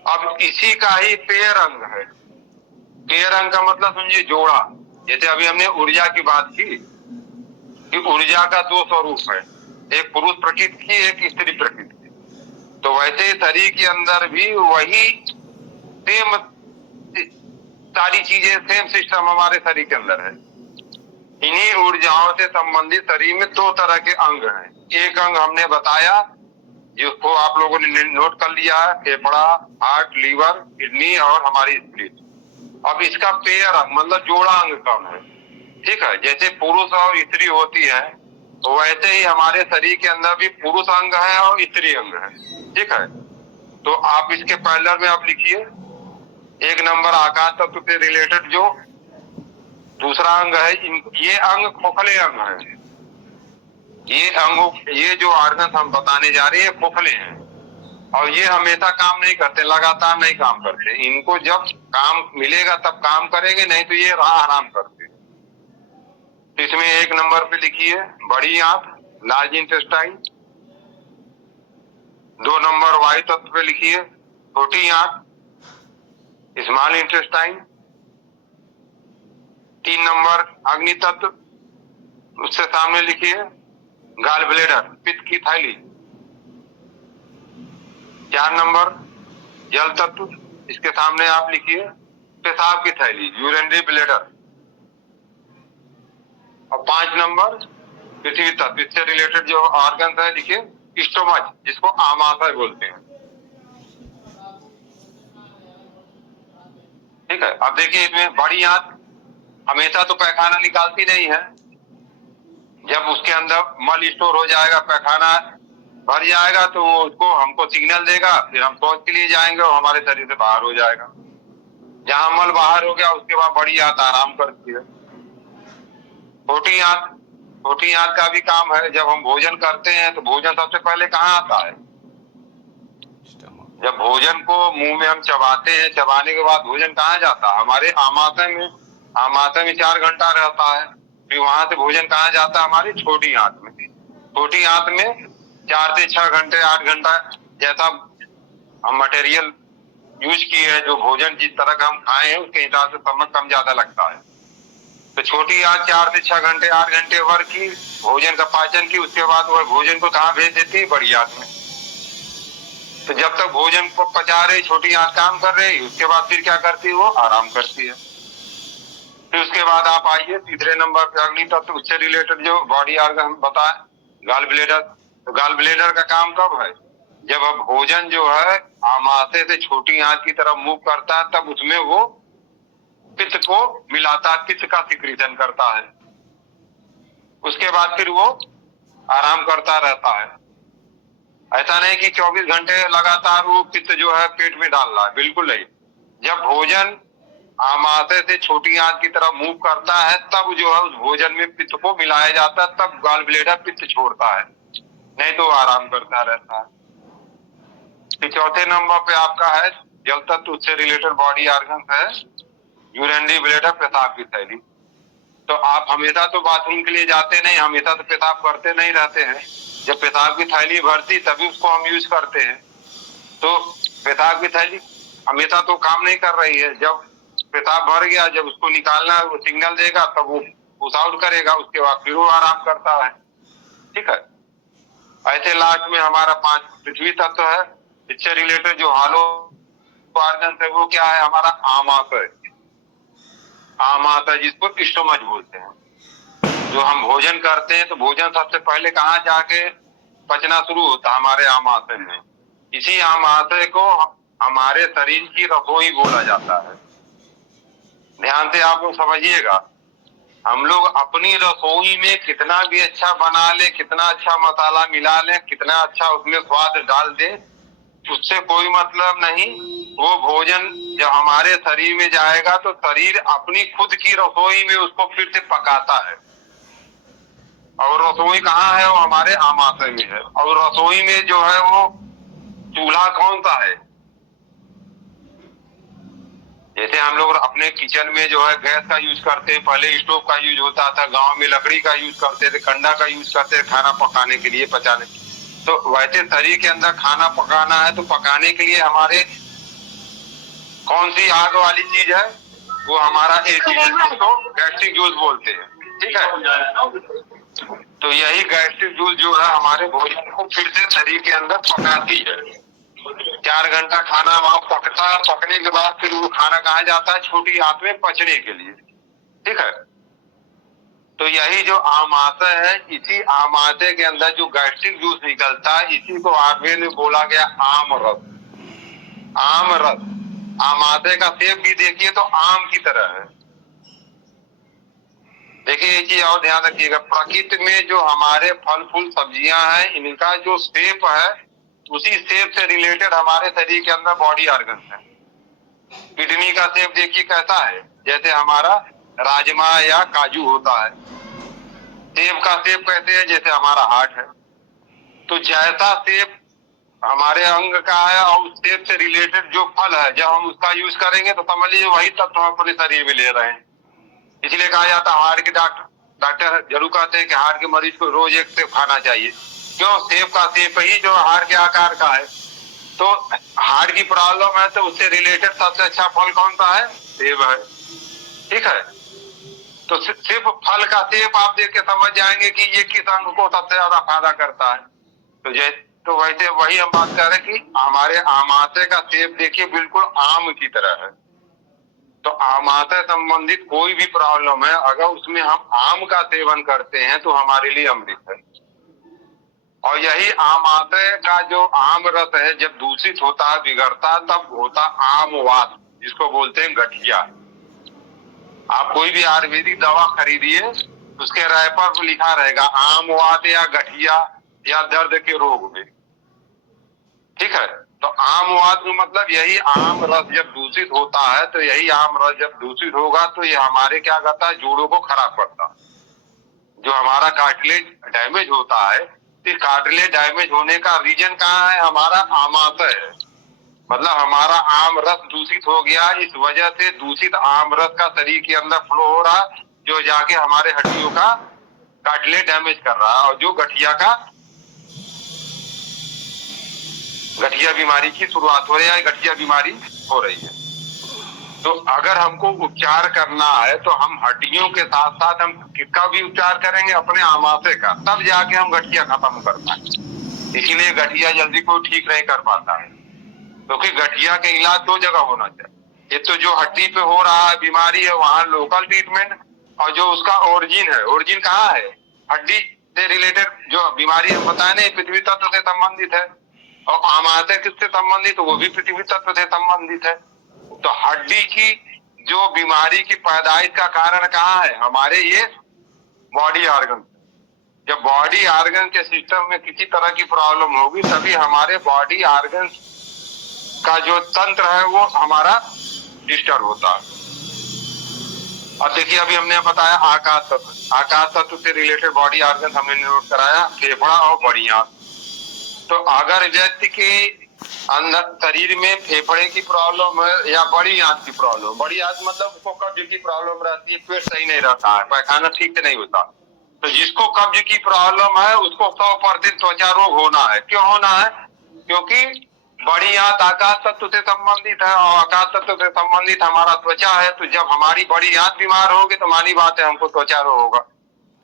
अब इसी का ही पेयर अंग है। पेयर अंग का मतलब समझिए जोड़ा। जैसे अभी हमने ऊर्जा की बात की कि ऊर्जा का 2 स्वरूप है, एक पुरुष प्रकृति की, एक स्त्री प्रकृति की। तो वैसे शरीर के अंदर भी वही सेम सारी चीजें, सेम सिस्टम हमारे शरीर के अंदर है। इन्हीं ऊर्जाओं से संबंधित शरीर में 2 तरह के अंग हैं। एक अंग हमने बताया जिसको आप लोगों ने नोट कर लिया है, फेफड़ा, हार्ट, लीवर, किडनी और हमारी स्प्लीन। अब इसका पेयर अंग मतलब जोड़ा अंग कौन है? ठीक है? जैसे पुरुष और स्त्री होती है, तो वैसे ही हमारे शरीर के अंदर भी पुरुष अंग है और स्त्री अंग है। ठीक है? तो आप इसके पैरेलल में आप लिखिए, 1 नंबर आकाश तत्व से रिलेटेड जो दूसरा अंग है, ये अंग खोखले अंग है। ये अंग, ये जो ऑर्गन हम बताने जा रहे हैं, खोखले हैं, और ये हमेशा काम नहीं करते, लगातार नहीं काम करते। इनको जब काम मिलेगा तब काम करेंगे, नहीं तो ये आराम करते। इसमें 1 नंबर पे लिखिए बड़ी आंत, लार्ज इंटेस्टाइन। 2 नंबर वायु तत्व पे लिखिए छोटी आंत, स्मॉल इंटेस्टाइन। 3 नंबर अग्नि तत्व, उससे सामने लिखिए गॉल ब्लैडर, पित्त की थैली। 4 नंबर जल तत्व, इसके सामने आप लिखिए पेशाब की थैली, यूरिनरी ब्लैडर। और 5 नंबर पृथ्वी तत्व, इससे रिलेटेड जो ऑर्गन है लिखिए स्टोमच, जिसको आमाशय बोलते हैं। ठीक है? अब देखिए, इसमें बड़ी आंत हमेशा तो पैखाना निकालती नहीं है। जब उसके अंदर मल स्टोर हो जाएगा, पैखाना भर जाएगा, तो वो उसको हमको सिग्नल देगा, फिर हम शौच के लिए जाएंगे और हमारे शरीर से बाहर हो जाएगा। जहां मल बाहर हो गया उसके बाद बड़ी आंत आराम करती है। छोटी आंत का भी काम है। जब हम भोजन करते हैं तो भोजन सबसे पहले कहाँ आता है? जब भोजन को मुंह में हम चबाते हैं, चबाने के बाद भोजन कहाँ जाता है? हमारे आमाशय में। आमाशय में 4 घंटा रहता है, फिर वहां से भोजन कहाँ जाता है? हमारी छोटी आंत में। छोटी आंत में 4 से 6 घंटे, 8 घंटा, जैसा हम मटेरियल यूज किए है, जो भोजन जिस तरह का हम खाए हैं उसके हिसाब से समय कम ज्यादा लगता है। तो छोटी आंत 4 से 6 घंटे, 8 घंटे भर की भोजन का पाचन की, उसके बाद वह भोजन को कहाँ भेज देती है? बड़ी आंत में। तो जब तक भोजन को पचा रही छोटी आंत काम कर रही, उसके बाद फिर क्या करती है? वो आराम करती है। फिर उसके बाद आप आइए तीसरे नंबर पे अग्नि तत्व, उससे रिलेटेड जो बॉडी ऑर्गन बताए, गाल ब्लेडर। तो गाल ब्लेडर का काम कब है? जब अब भोजन जो है आमाशय से छोटी आंत की तरफ मूव करता है, तब उसमें वो पित्त को मिलाता है, पित्त का सिक्रीशन करता है। उसके बाद फिर वो आराम करता रहता है। ऐसा नहीं कि 24 घंटे लगातार वो पित्त जो है पेट में डाल रहा है, बिल्कुल नहीं। जब भोजन आमाशय से छोटी आंत की तरफ मूव करता है, तब जो है उस भोजन में पित्त को मिलाया जाता है, तब गॉल ब्लेडर पित्त छोड़ता है, नहीं तो आराम करता रहता है। फिर चौथे नंबर पे आपका है जल तत्व, उससे रिलेटेड बॉडी ऑर्गन है यूरिनरी ब्लेडर, पेशाब की थैली। तो आप हमेशा तो बाथरूम के लिए जाते नहीं, हमेशा तो पेशाब करते नहीं रहते हैं। जब पेशाब की थैली भरती तभी उसको हम यूज करते हैं। तो पेशाब की थैली हमेशा तो काम नहीं कर रही है। जब पेशाब भर गया, जब उसको निकालना वो सिग्नल देगा, तब वो पुश आउट करेगा, उसके बाद फिर वो आराम करता है। ठीक है। ऐसे लास्ट में हमारा 5 पृथ्वी तत्व है, इससे रिलेटेड जो हालो ऑर्गन है वो क्या है? हमारा आमाशय। आमाशय जिसको स्टोमच बोलते हैं। जो हम भोजन करते हैं तो भोजन सबसे पहले कहाँ जाके पचना शुरू होता है? हमारे आमाशय में। इसी आमाशय को हमारे शरीर की रसोई बोला जाता है। ध्यान से आप लोग समझिएगा, हम लोग अपनी रसोई में कितना भी अच्छा बना ले, कितना अच्छा मसाला मिला ले, कितना अच्छा उसमें स्वाद डाल दे, उससे कोई मतलब नहीं। वो भोजन जब हमारे शरीर में जाएगा तो शरीर अपनी खुद की रसोई में उसको फिर से पकाता है। और रसोई कहाँ है? वो हमारे आमाशय में है। और रसोई में जो है वो चूल्हा कौन सा है? जैसे हम लोग अपने किचन में जो है गैस का यूज करते हैं, पहले स्टोव का यूज होता था, गांव में लकड़ी का यूज करते थे, कंडा का यूज करते थे खाना पकाने के लिए, पचाने। तो वैसे शरीर के अंदर खाना पकाना है तो पकाने के लिए हमारे कौन सी आग वाली चीज है? वो हमारा एक चीज है जिसको गैस्ट्रिक जूस बोलते हैं। ठीक है। तो यही गैस्ट्रिक जूस जो है हमारे भोजन को फिर से शरीर के अंदर पकाती है। 4 घंटा खाना वहां पकता है, पकने के बाद फिर वो खाना कहाँ जाता है? छोटी आंत में पचने के लिए। ठीक है। तो यही जो आमाशय है, इसी आमाशय के अंदर जो गैस्ट्रिक जूस निकलता है, इसी को आयुर्वेद में बोला गया आम रस। आम रस। आमाशय का शेप भी देखिए तो आम की तरह है। देखिए एक चीज और ध्यान रखिएगा, प्रकृति में जो हमारे फल फूल सब्जियां हैं, इनका जो शेप है उसी शेप से रिलेटेड हमारे शरीर के अंदर बॉडी ऑर्गन है। किडनी का शेप देखिए कैसा है, जैसे हमारा राजमा या काजू होता है। सेब का शेप कैसे है? जैसे हमारा हार्ट है। तो जैसा शेप हमारे अंग का है और उस शेप से रिलेटेड जो फल है, जब हम उसका यूज करेंगे तो समझ लीजिए वही तत्व हम अपने शरीर में ले रहे हैं। इसलिए कहा जाता है हार्ट के डॉक्टर जरूर कहते हैं कि हार्ट के मरीज को रोज एक सेब खाना चाहिए। क्यों? सेब का शेप ही जो हार्ट के आकार का है। तो हार्ट की प्रॉब्लम है तो उससे रिलेटेड सबसे अच्छा फल कौन सा है? सेब है। ठीक है। तो सिर्फ फल का शेप आप देख के समझ जाएंगे कि ये किस अंग को सबसे ज्यादा फायदा करता है। तो वैसे वही हम बात कर रहे हैं कि हमारे आमाशय का शेप देखिए बिल्कुल आम की तरह है। तो आमाशय संबंधित कोई भी प्रॉब्लम है, अगर उसमें हम आम का सेवन करते हैं तो हमारे लिए अमृत है। और यही आमाशय का जो आम रस है, जब दूषित होता है, बिगड़ता, तब होता आमवात, जिसको बोलते हैं गठिया। आप कोई भी आयुर्वेदिक दवा खरीदिए, उसके रैपर पर लिखा रहेगा आमवात या गठिया या दर्द के रोग में। ठीक है। तो आमवात का मतलब यही आम रस जब दूषित होता है, तो यही आम रस जब दूषित होगा तो ये हमारे क्या करता है? जोड़ों को खराब करता है। जो हमारा कार्टिलेज डैमेज होता है, इस कार्टिलेज डैमेज होने का रीजन कहाँ है? हमारा आमाशय है। मतलब हमारा आम रस दूषित हो गया, इस वजह से दूषित आम रस का शरीर के अंदर फ्लो हो रहा, जो जाके हमारे हड्डियों का कार्टिलेज डैमेज कर रहा है, और जो गठिया बीमारी की शुरुआत हो रही है, गठिया बीमारी हो रही है। तो अगर हमको उपचार करना है तो हम हड्डियों के साथ साथ हम किसका भी उपचार करेंगे? अपने आमाशय का, तब जाके हम गठिया खत्म कर पाएंगे। इसीलिए गठिया जल्दी कोई ठीक नहीं कर पाता है, क्योंकि गठिया के इलाज 2 जगह होना चाहिए। एक तो जो हड्डी पे हो रहा है बीमारी है वहां लोकल ट्रीटमेंट, और जो उसका ओरिजिन है, ओरिजिन कहाँ है, हड्डी से रिलेटेड जो बीमारी है पता नहीं पृथ्वी तत्व से संबंधित है, और आमाशय किससे संबंधित, वो भी पृथ्वी तत्व से संबंधित है। तो हड्डी की जो बीमारी की पैदाइश का कारण कहाँ है, हमारे ये बॉडी ऑर्गन। जब बॉडी ऑर्गन के सिस्टम में किसी तरह की प्रॉब्लम होगी तभी हमारे बॉडी ऑर्गन का जो तंत्र है वो हमारा डिस्टर्ब होता है। अब देखिए अभी हमने बताया आकाश तत्व से रिलेटेड बॉडी ऑर्गन हमने नोट कराया, फेफड़ा और बड़ी आंत। तो अगर व्यक्ति के अंदर शरीर में फेफड़े की प्रॉब्लम है या बड़ी आंत की प्रॉब्लम, बड़ी आंत मतलब उसको कब्ज की प्रॉब्लम रहती है, पेट सही नहीं रहता है, पैखाना ठीक से नहीं होता, तो जिसको कब्ज की प्रॉब्लम है उसको 100% त्वचा रोग होना है। क्यों होना है, क्योंकि बड़ी आंत आकाश तत्व से संबंधित है और आकाश तत्व से संबंधित हमारा त्वचा है। तो जब हमारी बड़ी आंत बीमार होगी तो मानी बात है हमको त्वचा रोग होगा।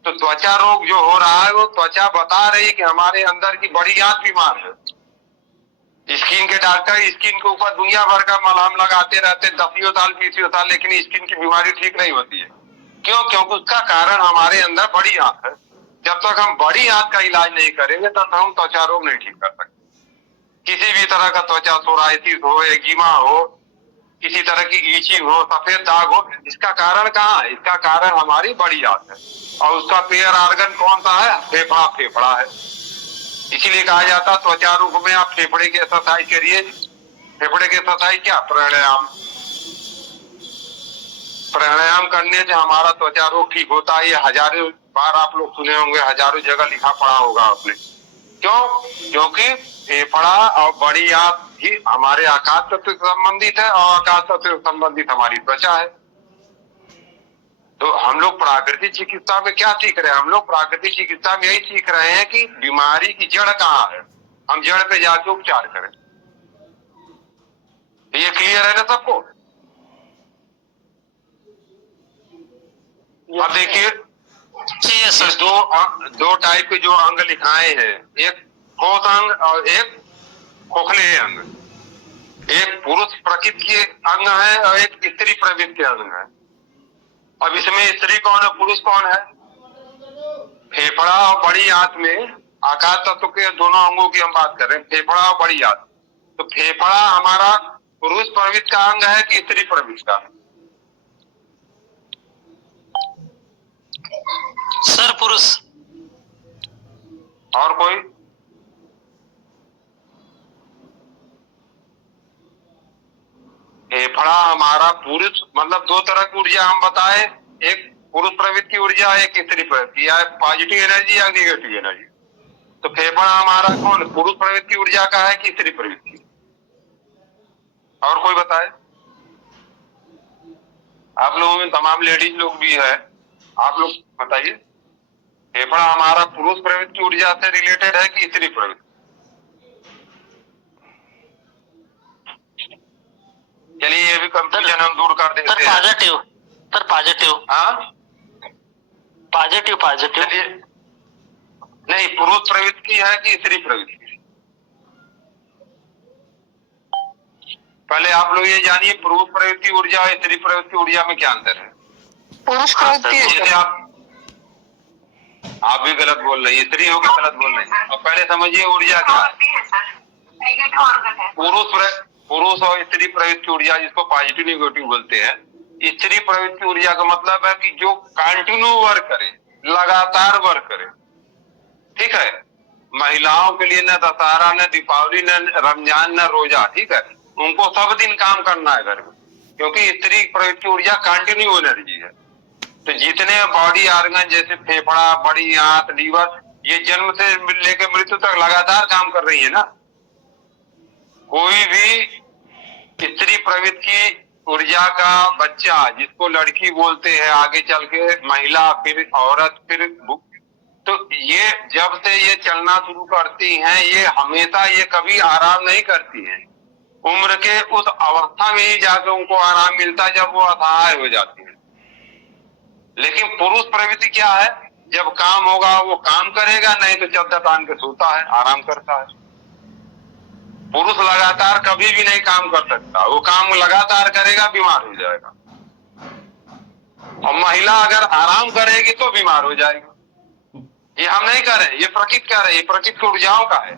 तो त्वचा रोग जो हो रहा है वो त्वचा बता रही है कि हमारे अंदर की बड़ी आंत बीमार है। स्किन के डॉक्टर स्किन के ऊपर दुनिया भर का मलहम लगाते रहते 10 साल 20 साल, लेकिन स्किन की बीमारी ठीक नहीं होती है। क्यों, क्योंकि उसका कारण हमारे अंदर बड़ी आंत है। जब तक हम बड़ी आंत का इलाज नहीं करेंगे तब तक हम त्वचा रोग नहीं ठीक कर सकते। किसी भी तरह का त्वचा सोराइसिस हो, एक्जिमा हो, किसी तरह की ईचिंग हो, सफेद दाग हो, इसका कारण कहाँ है, इसका कारण हमारी बड़ी आंत है। और उसका पेयर ऑर्गन कौन सा है, फेफड़ा है। इसीलिए कहा जाता है त्वचा रोग में आप फेफड़े की एक्सरसाइज करिए। फेफड़े की एक्सरसाइज क्या, प्राणायाम करने से हमारा त्वचा रोग ठीक होता है। ये हजारों बार आप लोग सुने होंगे, हजारों जगह लिखा पढ़ा होगा आपने। क्यों, क्योंकि फेफड़ा और बड़ी आंत ही हमारे आकाश तत्व से संबंधित है और आकाश तत्व से संबंधित हमारी त्वचा है। तो हम लोग प्राकृतिक चिकित्सा में क्या सीख रहे हैं, हम लोग प्राकृतिक चिकित्सा में यही सीख रहे हैं कि बीमारी की जड़ कहाँ है, हम जड़ पे जाके उपचार करें। ये क्लियर है ना सबको। अब देखिए दो टाइप के जो अंग लिखाए हैं, एक ठोस अंग और एक खोखले अंग। एक पुरुष प्रकृति के अंग है और एक स्त्री प्रवृत्ति के अंग है। अब इसमें स्त्री कौन है, पुरुष कौन है, फेफड़ा और बड़ी आंत में आकाश तत्व के दोनों अंगों की हम बात कर रहे हैं, फेफड़ा और बड़ी आंत। तो फेफड़ा हमारा पुरुष प्रवृत्ति का अंग है कि स्त्री प्रवृत्ति का? सर पुरुष। और कोई? फेफड़ा हमारा पुरुष मतलब दो तरह की ऊर्जा हम बताए, एक पुरुष प्रवृत्ति की ऊर्जा, एक स्त्री प्रवृत्ति, या पॉजिटिव एनर्जी या नेगेटिव एनर्जी। तो फेफड़ा हमारा कौन, पुरुष प्रवृत्ति की ऊर्जा का है कि स्त्री प्रवृत्ति? और कोई बताए? आप लोगों में तमाम लेडीज लोग भी है, आप लोग बताइए, फेफड़ा हमारा पुरुष प्रवृत्ति की ऊर्जा से रिलेटेड है कि स्त्री प्रवृत्ति? चलिए ये भी कंफ्यूजन हम दूर कर देते हैं। पॉजिटिव नहीं, पुरुष प्रवृत्ति की है कि स्त्री प्रवृत्ति? पहले आप लोग ये जानिए पुरुष प्रवृत्ति ऊर्जा और स्त्री प्रवृत्ति ऊर्जा में क्या अंतर है। पुरुष प्रवृत्ति आप भी गलत बोल रही है, स्त्री होकर गलत बोल रही है। अब पहले समझिए ऊर्जा क्या है। पुरुष और स्त्री प्रवृत्ति ऊर्जा, जिसको पॉजिटिव नेगेटिव बोलते हैं। स्त्री प्रवृत्ति ऊर्जा का मतलब है कि जो कंटिन्यू वर्क करे, लगातार वर्क करे, ठीक है। महिलाओं के लिए न दशहरा, न दीपावली, न रमजान, न रोजा, ठीक है, उनको सब दिन काम करना है घर में, क्योंकि स्त्री प्रवृत्ति ऊर्जा कंटिन्यू एनर्जी है। तो जितने बॉडी ऑर्गन जैसे फेफड़ा, बड़ी आंत, लीवर, ये जन्म से लेकर मृत्यु तक लगातार काम कर रही है ना। कोई भी स्त्री प्रवृत्ति की ऊर्जा का बच्चा, जिसको लड़की बोलते हैं, आगे चल के महिला, फिर औरत, फिर, तो ये जब से ये चलना शुरू करती हैं, ये हमेशा ये कभी आराम नहीं करती हैं। उम्र के उस अवस्था में ही जाकर उनको आराम मिलता है जब वो असहाय हो जाती है। लेकिन पुरुष प्रवृत्ति क्या है, जब काम होगा वो काम करेगा, नहीं तो चद्दर तान के सोता है, आराम करता है। पुरुष लगातार कभी भी नहीं काम कर सकता, वो काम लगातार करेगा बीमार हो जाएगा, और महिला अगर आराम करेगी तो बीमार हो जाएगी। ये हम नहीं कर रहे, ये प्रकृति कर रहे, ये प्रकृति की ऊर्जाओं का है।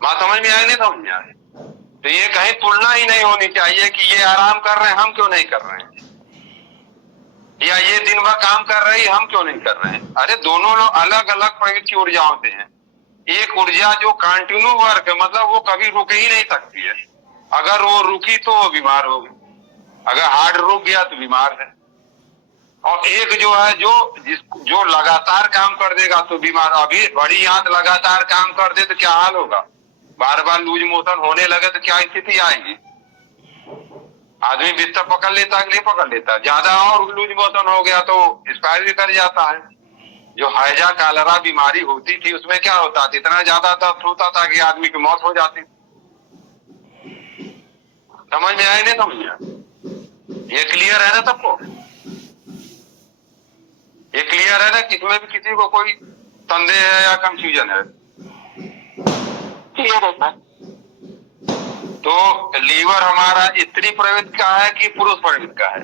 बात समझ में आई नहीं समझ में आई? तो ये कहीं तुलना ही नहीं होनी चाहिए कि ये आराम कर रहे हैं हम क्यों नहीं कर रहे हैं, या ये दिन भर काम कर रही है हम क्यों नहीं कर रहे हैं। अरे दोनों लोग अलग अलग प्रकृति की ऊर्जाओं से हैं। एक ऊर्जा जो कंटिन्यू वर्क है, मतलब वो कभी रुक ही नहीं सकती है, अगर वो रुकी तो वो बीमार होगी, अगर हार्ट रुक गया तो बीमार है। और एक जो है जो लगातार काम कर देगा तो बीमार। अभी बड़ी आंत लगातार काम कर दे तो क्या हाल होगा, बार बार लूज मोशन होने लगे तो क्या स्थिति आएगी। आदमी बिस्तर पकड़ लेता है, नहीं पकड़ लेता, ज्यादा और लूज मोशन हो गया तो एक्सपायर भी कर जाता है। जो हैजा कालरा बीमारी होती थी उसमें क्या होता था, इतना ज्यादा दर्द होता था कि आदमी की मौत हो जाती थी। समझ में आया नहीं समझ में आया? ये क्लियर है ना सबको? ये क्लियर है ना? किसमें भी किसी को कोई संदेह है या कंफ्यूजन है? क्लियर है सर। तो लीवर हमारा स्त्री प्रवृत्ति का है कि पुरुष प्रवृत्ति का है?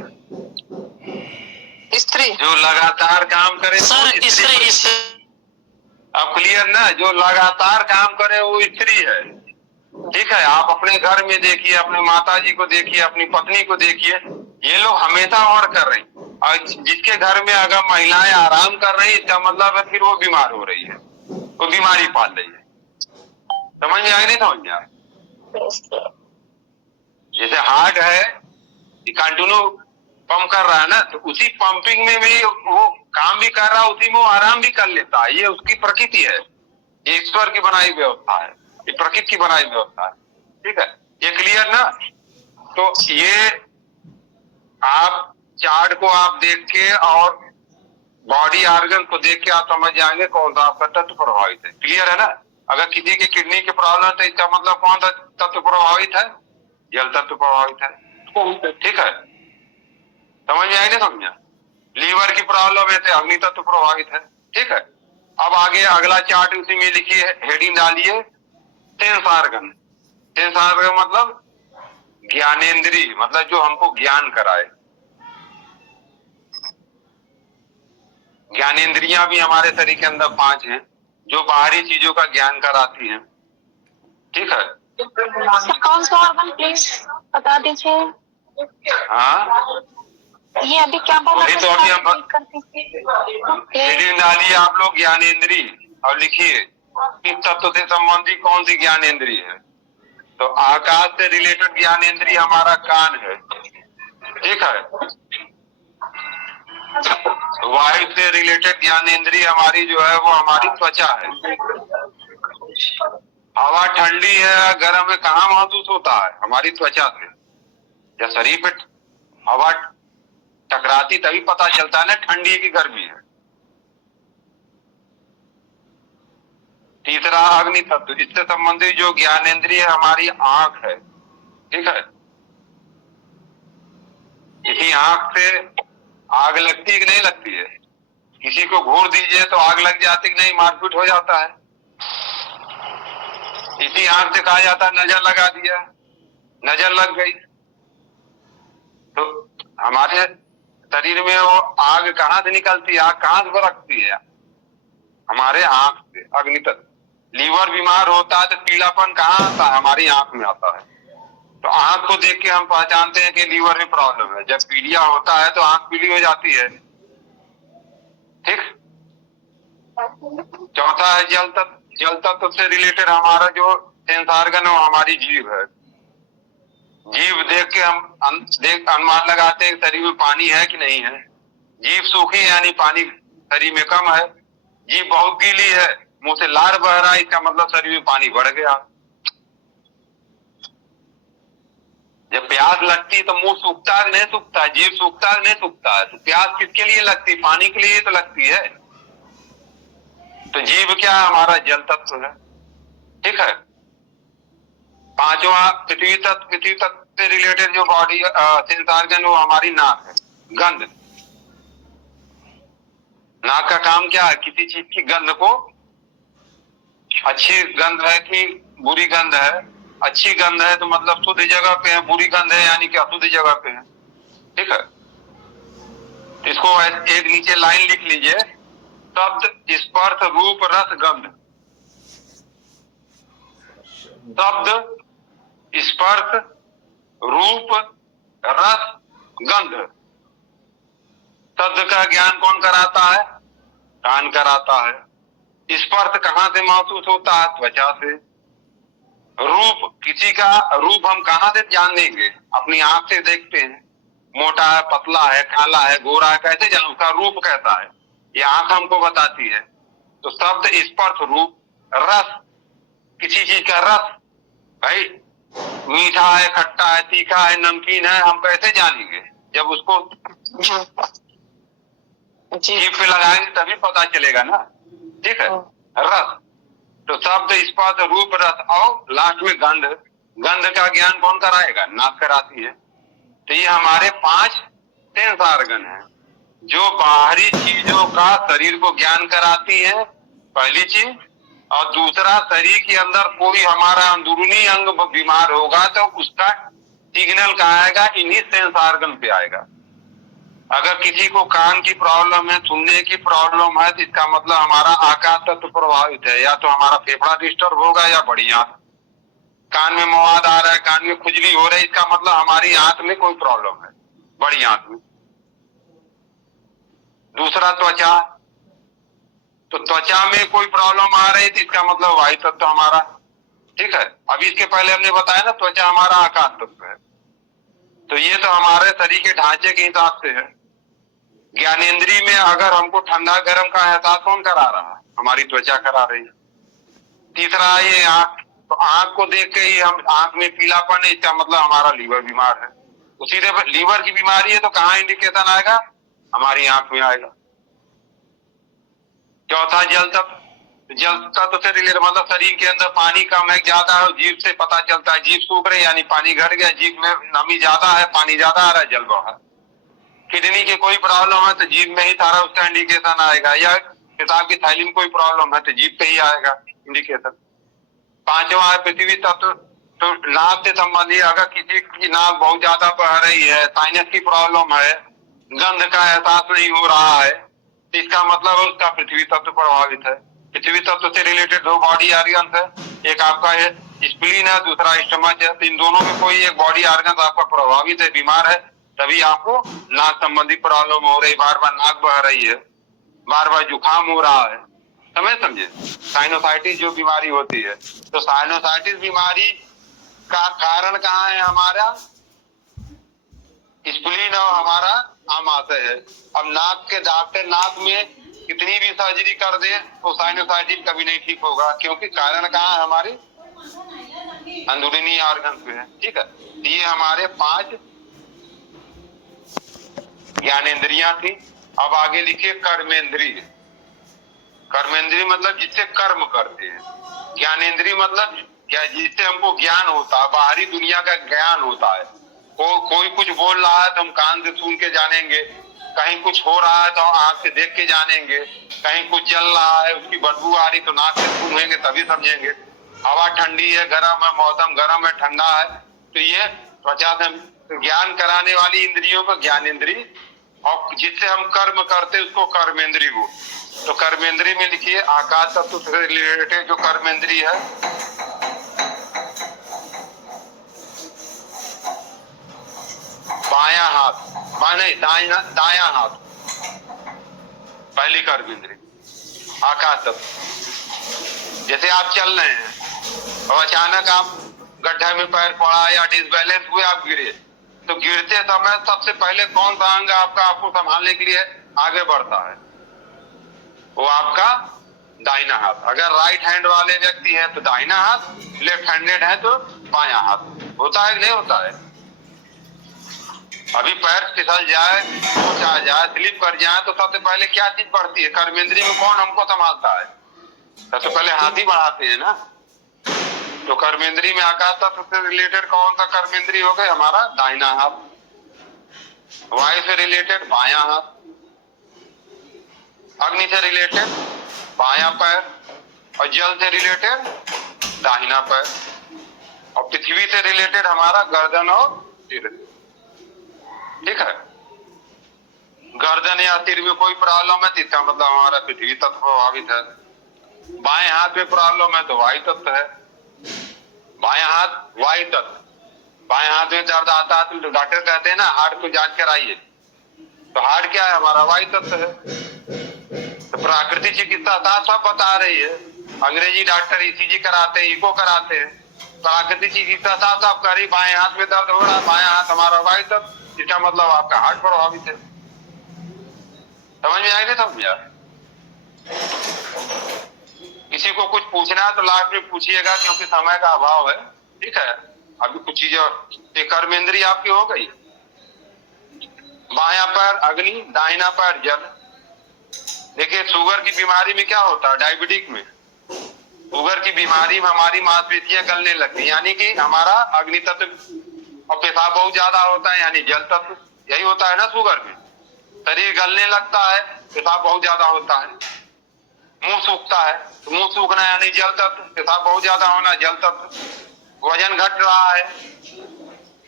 स्त्री। जो लगातार काम करे सर स्त्री। अब क्लियर ना? जो लगातार काम करे वो स्त्री है, ठीक है। आप अपने घर में देखिए, अपने माता जी को देखिए, अपनी पत्नी को देखिए, ये लोग हमेशा और कर रही। और जिसके घर में अगर महिलाएं आराम कर रही, इसका मतलब है फिर वो बीमार हो रही है, वो बीमारी पाल रही है। समझ में आया नहीं समझ में आया? जैसे हार्ट है, कंटिन्यू पंप कर रहा है ना, तो उसी पंपिंग में भी वो काम भी कर रहा है, उसी में वो आराम भी कर लेता है। ये उसकी प्रकृति है, ये ईश्वर की बनाई व्यवस्था है, ये प्रकृति की बनाई व्यवस्था है, ठीक है। ये क्लियर ना? तो ये आप चार्ट को आप देख के और बॉडी ऑर्गन को देख के आप समझ जाएंगे कौन सा आपका तत्व प्रभावित है। क्लियर है ना? अगर किसी की किडनी की प्रॉब्लम है तो इसका मतलब कौन सा तत्व प्रभावित है? जल तत्व प्रभावित है, ठीक है। समझ में आएगा? समझ में? लीवर की प्रॉब्लम है तो अग्नि तत्व प्रभावित है, ठीक है। अब आगे अगला चार्ट उसी में लिखिए, हेडिंग डालिए सेंस ऑर्गन। सेंस ऑर्गन मतलब ज्ञानेंद्रिय, मतलब जो हमको ज्ञान कराए। ज्ञानेंद्रियां भी हमारे शरीर के अंदर 5 हैं, जो बाहरी चीजों का ज्ञान कराती हैं, ठीक है। सर कौन सा ऑर्गन प्लीज बता दीजिए। हाँ, ये अभी क्या बोला? वही तो अभी हम हेडिंग डालिए आप लोग ज्ञानेंद्रिय, और लिखिए किस तत्व से संबंधित कौन सी ज्ञानेंद्रिय है। तो आकाश से रिलेटेड ज्ञानेंद्रिय हमारा कान है, ठीक है। वायु से रिलेटेड ज्ञानेंद्रिय हमारी जो है वो हमारी त्वचा है। हवा ठंडी है गर्म है कहाँ महसूस होता है? हमारी त्वचा से। जब शरीर पे हवा टकराती तभी पता चलता है ना ठंडी की गर्मी है। तीसरा अग्नि तत्व, इससे संबंधित जो ज्ञानेंद्रिय हमारी आंख है, ठीक है। इसी आंख से आग लगती कि नहीं लगती है? किसी को घूर दीजिए तो आग लग जाती कि नहीं, मारपीट हो जाता है। इसी आंख से कहा जाता है नजर लगा दिया, नजर लग गई। तो हमारे शरीर में वो आग कहाँ से निकलती है? आग कहाँ से भड़कती है? हमारे आंख से, अग्नि तत्व। लीवर बीमार होता है तो पीलापन कहाँ आता है? हमारी आंख में आता है। तो आंख को देख के हम पहचानते हैं कि लीवर में प्रॉब्लम है। जब पीलिया होता है तो आंख पीली हो जाती है, ठीक। चौथा है जल तत्व। जल तत्व से रिलेटेड हमारा जो सेंस ऑर्गन है वो हमारी जीभ है। जीभ देख के हम अनुमान लगाते हैं शरीर में पानी है कि नहीं है। जीभ सूखी यानी पानी शरीर में कम है। जीभ बहुत गीली है, मुंह से लार बह रहा है, इसका मतलब शरीर में पानी बढ़ गया। जब प्यास लगती है तो मुंह सूखता है नहीं सूखता है? जीभ सूखता है नहीं सूखता है? तो प्यास किसके लिए लगती है? पानी के लिए तो लगती है। तो जीभ क्या है? हमारा जल तत्व है, ठीक है। पांचवा पृथ्वी तत्व। पृथ्वी तत्व से रिलेटेड जो बॉडी सेंस ऑर्गन वो हमारी नाक है। गंध, नाक का काम क्या है? किसी चीज की गंध को, अच्छी गंध है कि बुरी गंध है, अच्छी गंध है तो मतलब शुद्ध जगह पे है, बुरी गंध है यानी कि अशुद्ध जगह पे है। ठीक है, इसको एक नीचे लाइन लिख लीजिए, शब्द स्पर्श रूप रस गंध। शब्द स्पर्श रूप रस गंध। शब्द का ज्ञान कौन कराता है? कान कराता है। स्पर्श कहाँ से महसूस होता है? त्वचा से। रूप, किसी का रूप हम कहाँ से जान लेंगे? अपनी आंख से देखते हैं, मोटा है, पतला है, काला है, गोरा है, कैसे जान? उसका रूप कैसा है, ये आंख हमको बताती है। तो शब्द स्पर्श रूप रस, किसी चीज का रस, भाई मीठा है, खट्टा है, तीखा है, नमकीन है, हम कैसे जानेंगे? जब उसको जीभ पे लगाएंगे तभी पता चलेगा ना। ठीक है, रस। तो शब्द स्पर्श रूप रस और लास्ट में गंध। गंध का ज्ञान कौन कराएगा? नाक कराती है। तो ये हमारे 5 सेंस ऑर्गन है जो बाहरी चीजों का शरीर को ज्ञान कराती है, पहली चीज। और दूसरा, शरीर के अंदर कोई हमारा अंदरूनी अंग बीमार होगा तो उसका सिग्नल कहाँ आएगा? इन्हीं सेंस ऑर्गन पे आएगा। अगर किसी को कान की प्रॉब्लम है, सुनने की प्रॉब्लम है, तो इसका मतलब हमारा आकाश तत्व प्रभावित है। या तो हमारा फेफड़ा डिस्टर्ब होगा या बड़ी आंत। कान में मवाद आ रहा है, कान में खुजली हो रही है, इसका मतलब हमारी आंत में कोई प्रॉब्लम है, बड़ी आंत में। दूसरा, त्वचा। तो त्वचा में कोई प्रॉब्लम आ रही है तो इसका मतलब वायु तत्व हमारा। ठीक है, अभी इसके पहले हमने बताया ना, त्वचा हमारा आकाश तत्व है। तो ये तो हमारे शरीर के ढांचे के हिसाब से है। ज्ञानेंद्री में अगर हमको ठंडा गर्म का एहसास कौन करा रहा है? हमारी त्वचा करा रही है। तीसरा, ये आंख। तो आंख को देख के ही हम, आंख में पीलापन है, इसका मतलब हमारा लीवर बीमार है। तो सीधे लीवर की बीमारी है तो कहाँ इंडिकेशन आएगा? हमारी आंख में आएगा। चौथा, जल तत्व। जल तत्व से रिलेटेड मतलब शरीर के अंदर पानी कम है, ज्यादा है, जीभ से पता चलता है। जीभ सूख रही यानी पानी घट गया, जीभ में नमी ज्यादा है, पानी ज्यादा आ रहा है, जल बहा। किडनी की कोई प्रॉब्लम है तो जीभ में ही सारा उसका इंडिकेशन आएगा। या पेशाब की थैली में कोई प्रॉब्लम है तो जीभ पे ही आएगा इंडिकेशन। पांचवा है पृथ्वी तत्व। तो नाक से संबंधित, अगर किसी की नाक बहुत ज्यादा बह रही है, साइनस की प्रॉब्लम है, गंध का एहसास नहीं हो रहा है, तो इसका मतलब है उसका पृथ्वी तत्व प्रभावित है। पृथ्वी तत्व से रिलेटेड 2 बॉडी ऑर्गन है, एक आपका स्प्लीन है, दूसरा स्टमक है। तो इन दोनों में कोई एक बॉडी ऑर्गन आपका प्रभावित है, बीमार है, तभी आपको नाक संबंधी प्रॉब्लम हो रही, बार बार नाक बह रही है, बार बार जुकाम हो रहा है। समझे? साइनोसाइटिस जो बीमारी होती है, तो साइनोसाइटिस बीमारी का कारण कहाँ है? हमारा स्प्लीन और हमारा आमाशय है। अब नाक के डॉक्टर नाक में कितनी भी सर्जरी कर दे तो साइनोसाइटिस कभी नहीं ठीक होगा, क्योंकि कारण कहाँ है? हमारी अंदरूनी ऑर्गन पे है। ठीक है, ये हमारे 5 ज्ञानेंद्रियां थी। अब आगे लिखिए कर्मेंद्रिय। कर्मेंद्रिय मतलब जिससे कर्म करते हैं। ज्ञानेंद्रिय मतलब क्या? जिससे हमको ज्ञान होता है, बाहरी दुनिया का ज्ञान होता है। कोई कुछ बोल रहा है तो हम कान से सुन के जानेंगे, कहीं कुछ हो रहा है तो आंख से देख के जानेंगे, कहीं कुछ जल रहा है उसकी बदबू आ रही तो नाक से सूंघेंगे तभी समझेंगे। हवा ठंडी है, गर्म है, मौसम गर्म है, ठंडा है, तो ये त्वचा से ज्ञान कराने वाली इंद्रियों को ज्ञानेंद्रिय, और जिससे हम कर्म करते उसको कर्मेंद्रिय बोल। तो कर्मेंद्रिय में लिखिए आकाश तत्व से रिलेटेड जो कर्मेंद्रिय है, बायां हाथ, नहीं दायां हाथ, पहली कर्मेंद्रिय आकाश तत्व। जैसे आप चल रहे हैं और अचानक आप गड्ढे में पैर पड़ा या डिसबैलेंस हुए, आप गिरे, तो गिरते समय सबसे पहले कौन सा अंग आपको संभालने के लिए आगे बढ़ता है? वो आपका दाहिना हाथ। अगर राइट हैंड वाले व्यक्ति हैं तो दाहिना हाथ, लेफ्ट हैंडेड है तो बायां हाथ। होता है कि नहीं होता है? अभी पैर फिसल जाए, कुछ आ जाए, स्लिप कर जाए तो सबसे पहले क्या चीज बढ़ती है? कर्मेंद्रिय में कौन हमको संभालता है? सबसे पहले हाथ ही बढ़ाते हैं ना। तो कर्मेंद्रिय में आकाश तत्व से रिलेटेड कौन सा कर्मेंद्रिय हो गए? हमारा दाहिना हाथ। वायु से रिलेटेड बायां हाथ, अग्नि से रिलेटेड बायां पैर, और जल से रिलेटेड दाहिना पैर, और पृथ्वी से रिलेटेड हमारा गर्दन और सिर। ठीक है, गर्दन या सिर में कोई प्रॉब्लम है तो इसका मतलब हमारा पृथ्वी तत्व प्रभावित है। बाएं हाथ में प्रॉब्लम है तो वायु तत्व है। बाएं हाथ वायु तत्व, बाएं हाथ में दर्द आता है तो डॉक्टर कहते हैं ना हार्ट को जांच कराइए, तो हार्ट क्या है, हमारा वायु तत्व है। तो प्राकृतिक चिकित्सा साफ साफ बता रही है, अंग्रेजी डॉक्टर ईसीजी कराते हैं, इको कराते हैं, प्राकृतिक चिकित्सा साफ साफ करी बाएं हाथ में दर्द हो रहा है, बाएं हाथ हमारा वायु तत्व, इसका मतलब आपका हार्ट प्रभावित है। समझ में आएगा? समझ यार, किसी को कुछ पूछना है तो लास्ट में पूछिएगा क्योंकि समय का अभाव है। ठीक है, अभी कुछ चीजें, कर्मेंद्रिय आपकी हो गई। बायां पैर अग्नि, दाहिना पैर जल। देखिए शुगर की बीमारी में क्या होता है, डायबिटिक में शुगर की बीमारी में हमारी मांसपेशियां गलने लगती है, यानी कि हमारा अग्नि तत्व, और पेशाब बहुत ज्यादा होता है यानी जल तत्व, यही होता है ना शुगर में। शरीर गलने लगता है, पेशाब बहुत ज्यादा होता है। मुंह सूखता है तो मुंह सूखना यानी जल तत्व, पेशाब बहुत ज्यादा होना जल तत्व। वजन घट रहा है,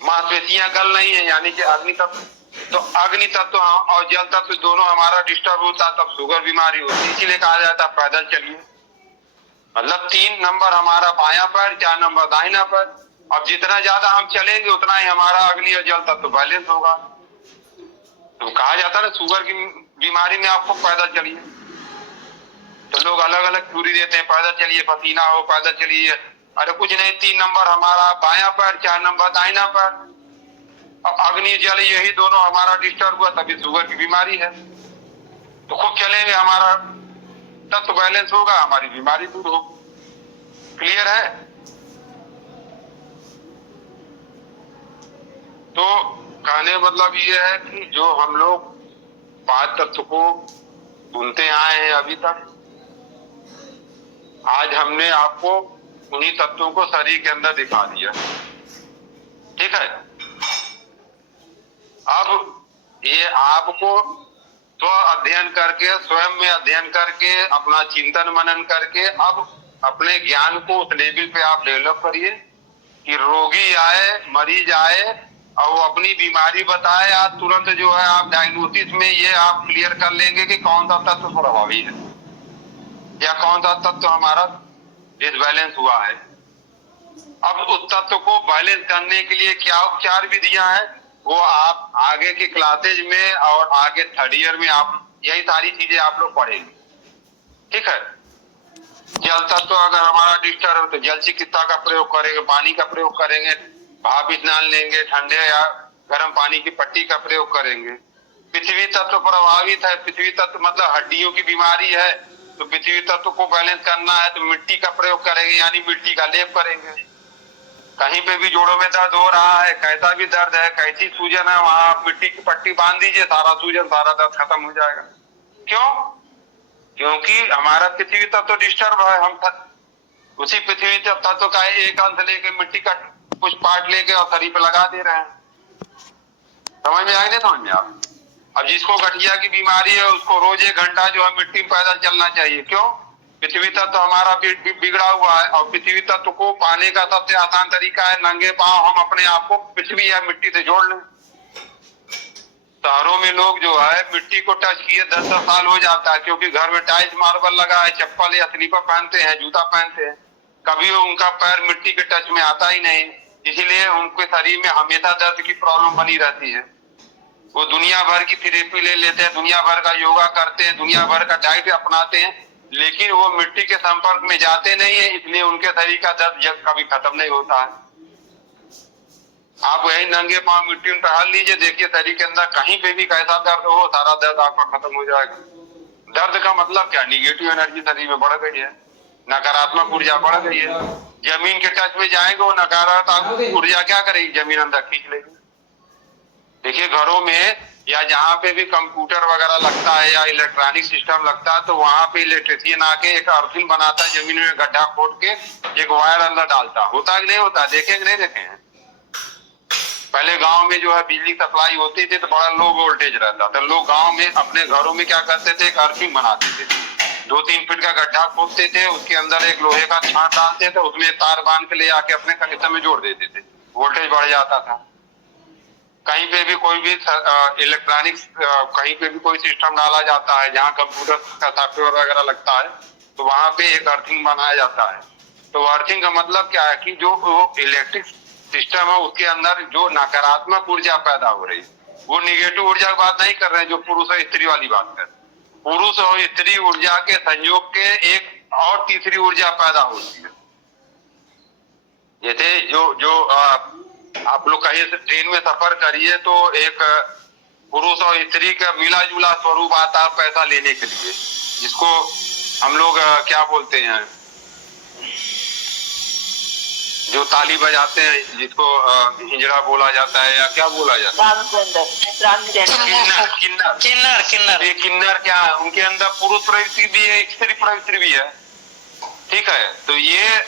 मांसपेशियां गल रही है यानी कि अग्नि तत्व। तो अग्नि तत्व और जल तत्व दोनों हमारा डिस्टर्ब होता है तब शुगर बीमारी होती है। इसीलिए कहा जाता है पैदल चलिए। मतलब 3 नंबर हमारा बायां पैर, 4 नंबर दाहिना पैर। अब जितना ज्यादा हम चलेंगे उतना ही हमारा अग्नि और जल तत्व बैलेंस होगा। तो कहा जाता है ना शुगर की बीमारी में आपको पैदल चलिए। तो लोग अलग अलग थ्योरी देते हैं, पैदल चलिए पसीना हो, पैदल चलिए। अरे कुछ नहीं, 3 नंबर हमारा बायां पैर, 4 नंबर दाहिना पैर, और अग्नि जल यही दोनों हमारा डिस्टर्ब हुआ तभी शुगर की बीमारी है। तो खूब चलेंगे, हमारा तत्व बैलेंस होगा, हमारी बीमारी दूर होगी। क्लियर है? तो कहने मतलब ये है कि जो हम लोग 5 तत्व को सुनते आए हैं अभी तक, आज हमने आपको उन्हीं तत्वों को शरीर के अंदर दिखा दिया। ठीक है, अब ये आपको स्व अध्ययन करके, स्वयं में अध्ययन करके, अपना चिंतन मनन करके अब अपने ज्ञान को उस लेवल पे आप डेवलप करिए कि रोगी आए, मरीज आए और वो अपनी बीमारी बताए, आज तुरंत जो है आप डायग्नोसिस में ये आप क्लियर कर लेंगे कि कौन सा तत्व प्रभावी है या कौन सा तत्व हमारा डिसबैलेंस हुआ है। अब उस तत्व को बैलेंस करने के लिए क्या उपचार विधियां हैं वो आप आगे की क्लासेज में और आगे 3rd ईयर में आप यही सारी चीजें आप लोग पढ़ेंगे। ठीक है, जल तत्व अगर हमारा डिस्टर्ब हो तो जल चिकित्सा का प्रयोग करेंगे, पानी का प्रयोग करेंगे, भाप स्नान लेंगे, ठंडे या गर्म पानी की पट्टी का प्रयोग करेंगे। पृथ्वी तत्व प्रभावित है, पृथ्वी तत्व मतलब हड्डियों की बीमारी है, तो पृथ्वी तत्व को बैलेंस करना है तो मिट्टी का प्रयोग करेंगे, यानी मिट्टी का लेप करेंगे। कहीं पे भी जोड़ों में दर्द हो रहा है, कैसा भी दर्द है, कैसी सूजन है, वहां आप मिट्टी की पट्टी बांध दीजिए, सारा सूजन सारा दर्द खत्म हो जाएगा। क्यों? क्योंकि हमारा पृथ्वी तत्व डिस्टर्ब है। हम उसी पृथ्वी तत्व का एक अंश लेके, मिट्टी का कुछ पार्ट लेके और शरीर पे लगा दे रहे हैं। समझ में आएगा? समझ में आप? अब जिसको गठिया की बीमारी है उसको रोज 1 घंटा जो है मिट्टी में पैदल चलना चाहिए। क्यों? पृथ्वी तत्व हमारा बिगड़ा हुआ है और पृथ्वी तत्व को पाने का सबसे आसान तरीका है नंगे पांव हम अपने आप को पृथ्वी या मिट्टी से जोड़ लें। शहरों में लोग जो है मिट्टी को टच किए 10-10 साल हो जाता है, क्योंकि घर में टाइल्स मार्बल लगा है, चप्पल या स्लीपर पहनते हैं, जूता पहनते हैं, कभी उनका पैर मिट्टी के टच में आता ही नहीं, इसीलिए उनके शरीर में हमेशा दर्द की प्रॉब्लम बनी रहती है। वो दुनिया भर की थेरेपी ले लेते हैं, दुनिया भर का योगा करते हैं, दुनिया भर का डाइट अपनाते हैं, लेकिन वो मिट्टी के संपर्क में जाते नहीं है, इसलिए उनके शरीर का दर्द कभी खत्म नहीं होता है। आप वही नंगे पांव मिट्टी में टहल लीजिए, देखिए शरीर के अंदर कहीं पे भी कैसा दर्द हो, सारा दर्द आपका खत्म हो जाएगा। दर्द का मतलब क्या? निगेटिव एनर्जी शरीर में बढ़ गई है, नकारात्मक ऊर्जा बढ़ गई है। जमीन के टच में जाएंगे वो नकारात्मक ऊर्जा क्या करेगी? जमीन अंदर खींच लेगी। देखिए घरों में या जहाँ पे भी कंप्यूटर वगैरह लगता है या इलेक्ट्रॉनिक सिस्टम लगता है तो वहां पे इलेक्ट्रिशियन आके एक अर्थिंग बनाता है, जमीन में गड्ढा खोद के एक वायर अंदर डालता। होता कि नहीं होता? देखे कि नहीं देखे हैं? पहले गांव में जो है बिजली सप्लाई होती थी तो बड़ा लो वोल्टेज रहता था, लोग गांव में अपने घरों में क्या करते थे? एक अर्थिंग बनाते थे, 2-3 फीट का गड्ढा खोदते थे, उसके अंदर एक लोहे का छाट डालते थे, उसमें तार बांध के ले आके अपने कनेक्शन में जोड़ देते थे, वोल्टेज बढ़ जाता था। कहीं पे भी कोई भी इलेक्ट्रॉनिक्स कहीं पे भी कोई सिस्टम डाला जाता है जहाँ कंप्यूटर का सॉफ्टवेयर वगैरह लगता है, तो वहां पे एक अर्थिंग बनाया जाता है। तो अर्थिंग का मतलब क्या है कि जो इलेक्ट्रिक सिस्टम है उसके अंदर जो नकारात्मक ऊर्जा पैदा हो रही है, वो निगेटिव ऊर्जा की बात नहीं कर रहे हैं, जो पुरुष और स्त्री वाली बात कर रहे हैं। पुरुष और स्त्री ऊर्जा के संयोग के एक और तीसरी ऊर्जा पैदा होती है। जैसे जो आप लोग कहीं से ट्रेन में सफर करिए तो एक पुरुष और स्त्री का मिला जुला स्वरूप आता है पैसा लेने के लिए, जिसको हम लोग क्या बोलते हैं, जो ताली बजाते हैं, जिसको हिंजड़ा बोला जाता है या क्या बोला जाता है, किन्नर। ये किन्नर क्या है, उनके अंदर पुरुष प्रवृत्ति भी है, स्त्री प्रवृत्ति भी है। ठीक है, तो ये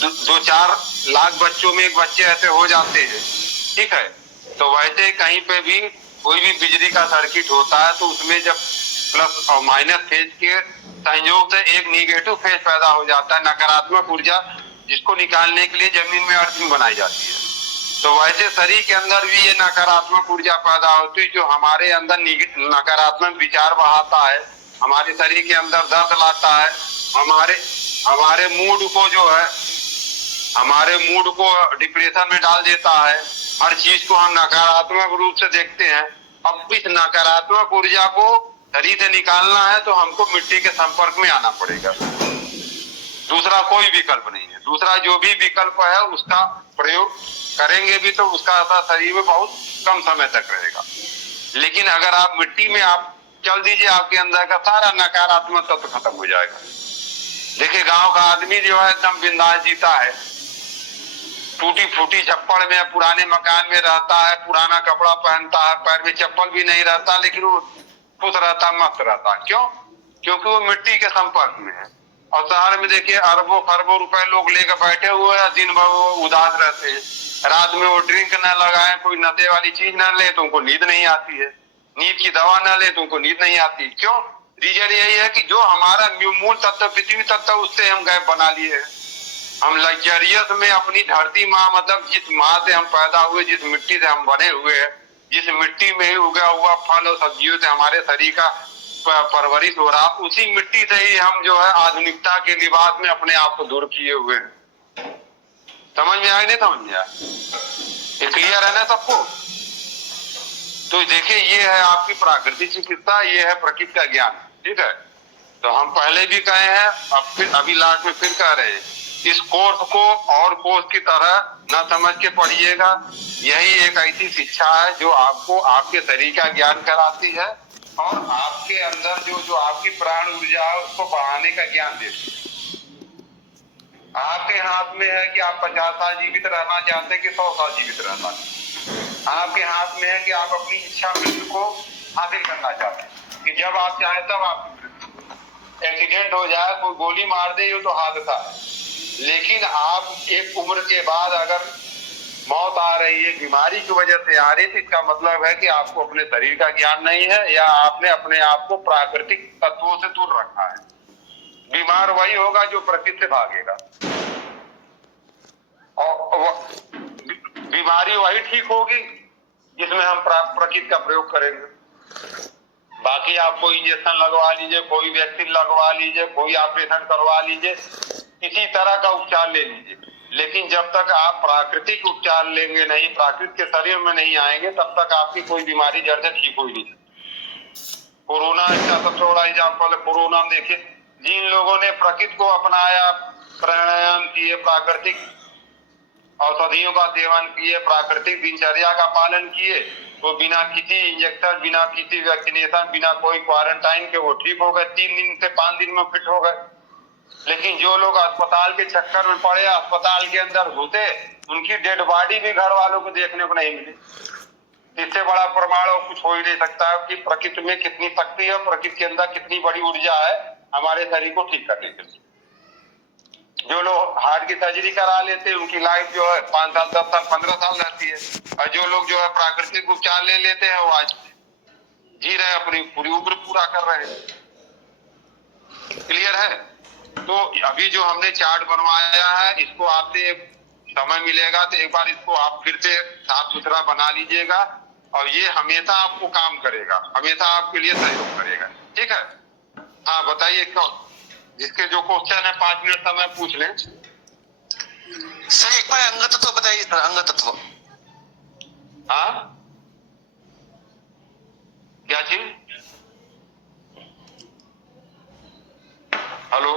2-4 लाख बच्चों में एक बच्चे ऐसे हो जाते हैं। ठीक है, तो वैसे कहीं पे भी कोई भी बिजली का सर्किट होता है तो उसमें जब प्लस और माइनस फेज के संयोग से एक निगेटिव फेज पैदा हो जाता है, नकारात्मक ऊर्जा, जिसको निकालने के लिए जमीन में अर्थिंग बनाई जाती है। तो वैसे शरीर के अंदर भी ये नकारात्मक ऊर्जा पैदा होती है, जो हमारे अंदर नकारात्मक विचार बढ़ाता है, हमारे शरीर के अंदर दर्द लाता है, हमारे मूड को जो है, हमारे मूड को डिप्रेशन में डाल देता है। हर चीज को हम नकारात्मक रूप से देखते हैं। अब इस नकारात्मक ऊर्जा को शरीर से निकालना है तो हमको मिट्टी के संपर्क में आना पड़ेगा, दूसरा कोई विकल्प नहीं है। दूसरा जो भी विकल्प है उसका प्रयोग करेंगे भी तो उसका असर शरीर में बहुत कम समय तक रहेगा। लेकिन अगर आप मिट्टी में आप चल दीजिए, आपके अंदर का सारा नकारात्मक तत्व खत्म हो जाएगा। देखिए, गांव का आदमी जो है एकदम बिंदास जीता है, टूटी फूटी छप्पड़ में पुराने मकान में रहता है, पुराना कपड़ा पहनता है, पैर में चप्पल भी नहीं रहता, लेकिन वो खुश रहता, मस्त रहता। क्यों? क्योंकि वो मिट्टी के संपर्क में है। और शहर में देखिए अरबों खरबों रुपए लोग लेकर बैठे हुए हैं, दिन भर वो उदास रहते हैं। रात में वो ड्रिंक न लगाए, कोई नशे वाली चीज न ले तो उनको नींद नहीं आती है, नींद की दवा न ले तो उनको नींद नहीं आती। क्यों? रीजन यही है कि जो हमारा मूल तत्व पृथ्वी तत्व, उससे हम गैप बना लिए हैं। हम लग्जरियस में अपनी धरती माँ, मतलब जिस माँ से हम पैदा हुए, जिस मिट्टी से हम बने हुए हैं, जिस मिट्टी में ही उगा हुआ फल और सब्जियों से हमारे शरीर का परवरिश हो रहा, उसी मिट्टी से ही हम जो है आधुनिकता के लिबास में अपने आप को दूर किए हुए हैं। समझ में आया? नहीं समझ में आया? ये क्लियर है ना सबको? तो देखिए, ये है आपकी प्राकृतिक चिकित्सा, ये है प्रकृति का ज्ञान। ठीक है, तो हम पहले भी कहे हैं, अब फिर अभी लास्ट में फिर कह रहे हैं, इस कोर्स को और कोर्स की तरह न समझ के पढ़िएगा। यही एक ऐसी शिक्षा है जो आपको आपके शरीर का ज्ञान कराती है और आपके अंदर जो आपकी प्राण ऊर्जा है उसको बढ़ाने का ज्ञान देती है। आपके हाथ में है कि आप 50 साल जीवित रहना चाहते हैं कि 100 साल जीवित रहना चाहते। आपके हाथ में है कि आप अपनी इच्छा मृत्यु को हासिल करना चाहते हैं, कि जब आप चाहे तब आप एक्सीडेंट हो जाए, कोई गोली मार दे, ये तो हादसा है। लेकिन आप एक उम्र के बाद अगर मौत आ रही है, बीमारी की वजह से आ रही है, तो इसका मतलब है कि आपको अपने शरीर का ज्ञान नहीं है या आपने अपने आप को प्राकृतिक तत्वों से दूर रखा है। बीमार वही होगा जो प्रकृति से भागेगा, और बीमारी वही ठीक होगी जिसमें हम प्रकृति का प्रयोग करेंगे। बाकी आप कोई इंजेक्शन लगवा लीजिए, कोई वैक्सीन लगवा लीजिए, कोई ऑपरेशन करवा लीजिए, किसी तरह का उपचार ले लीजिए, लेकिन जब तक आप प्राकृतिक उपचार लेंगे नहीं, प्राकृतिक के शरीर में नहीं आएंगे, तब तक आपकी कोई बीमारी जड़ से ठीक हो ही नहीं सकती। कोरोना इसका सबसे बड़ा एग्जाम्पल है। कोरोना में देखिए, जिन लोगों ने प्रकृति को अपनाया, प्राणायाम किए, प्राकृतिक औषधियों का सेवन किए, प्राकृतिक दिनचर्या का पालन किए, तो बिना किसी इंजेक्शन, बिना किसी वैक्सीनेशन, बिना कोई क्वारंटाइन के वो ठीक हो गए, 3 दिन से 5 दिन में फिट हो गए। लेकिन जो लोग अस्पताल के चक्कर में पड़े, अस्पताल के अंदर घुसे, उनकी डेड बॉडी भी घर वालों को देखने को नहीं मिली। इससे बड़ा प्रमाण और कुछ हो ही नहीं सकता है कि प्रकृति में कितनी शक्ति है, प्रकृति के अंदर कितनी बड़ी ऊर्जा है हमारे शरीर को ठीक करने के लिए। जो लोग हार्ट की सर्जरी करा लेते हैं, उनकी लाइफ जो है 5 साल, 10 साल, 15 साल रहती है, और जो लोग जो है प्राकृतिक उपचार ले लेते हैं, वो आज जी रहे, अपनी पूरी उम्र पूरा कर रहे हैं। क्लियर है? तो अभी जो हमने चार्ट बनवाया है, इसको आपसे समय मिलेगा तो एक बार इसको आप फिर से साफ सुथरा बना लीजिएगा, और ये हमेशा आपको काम करेगा, हमेशा आपके लिए सहयोग करेगा। ठीक है? हाँ बताइए, क्यों? जिसके जो क्वेश्चन है 5 मिनट समय पूछ लें। सर एक बार अंग तत्व बताइए सर, अंग तत्व। हाँ, क्या चीज? हेलो।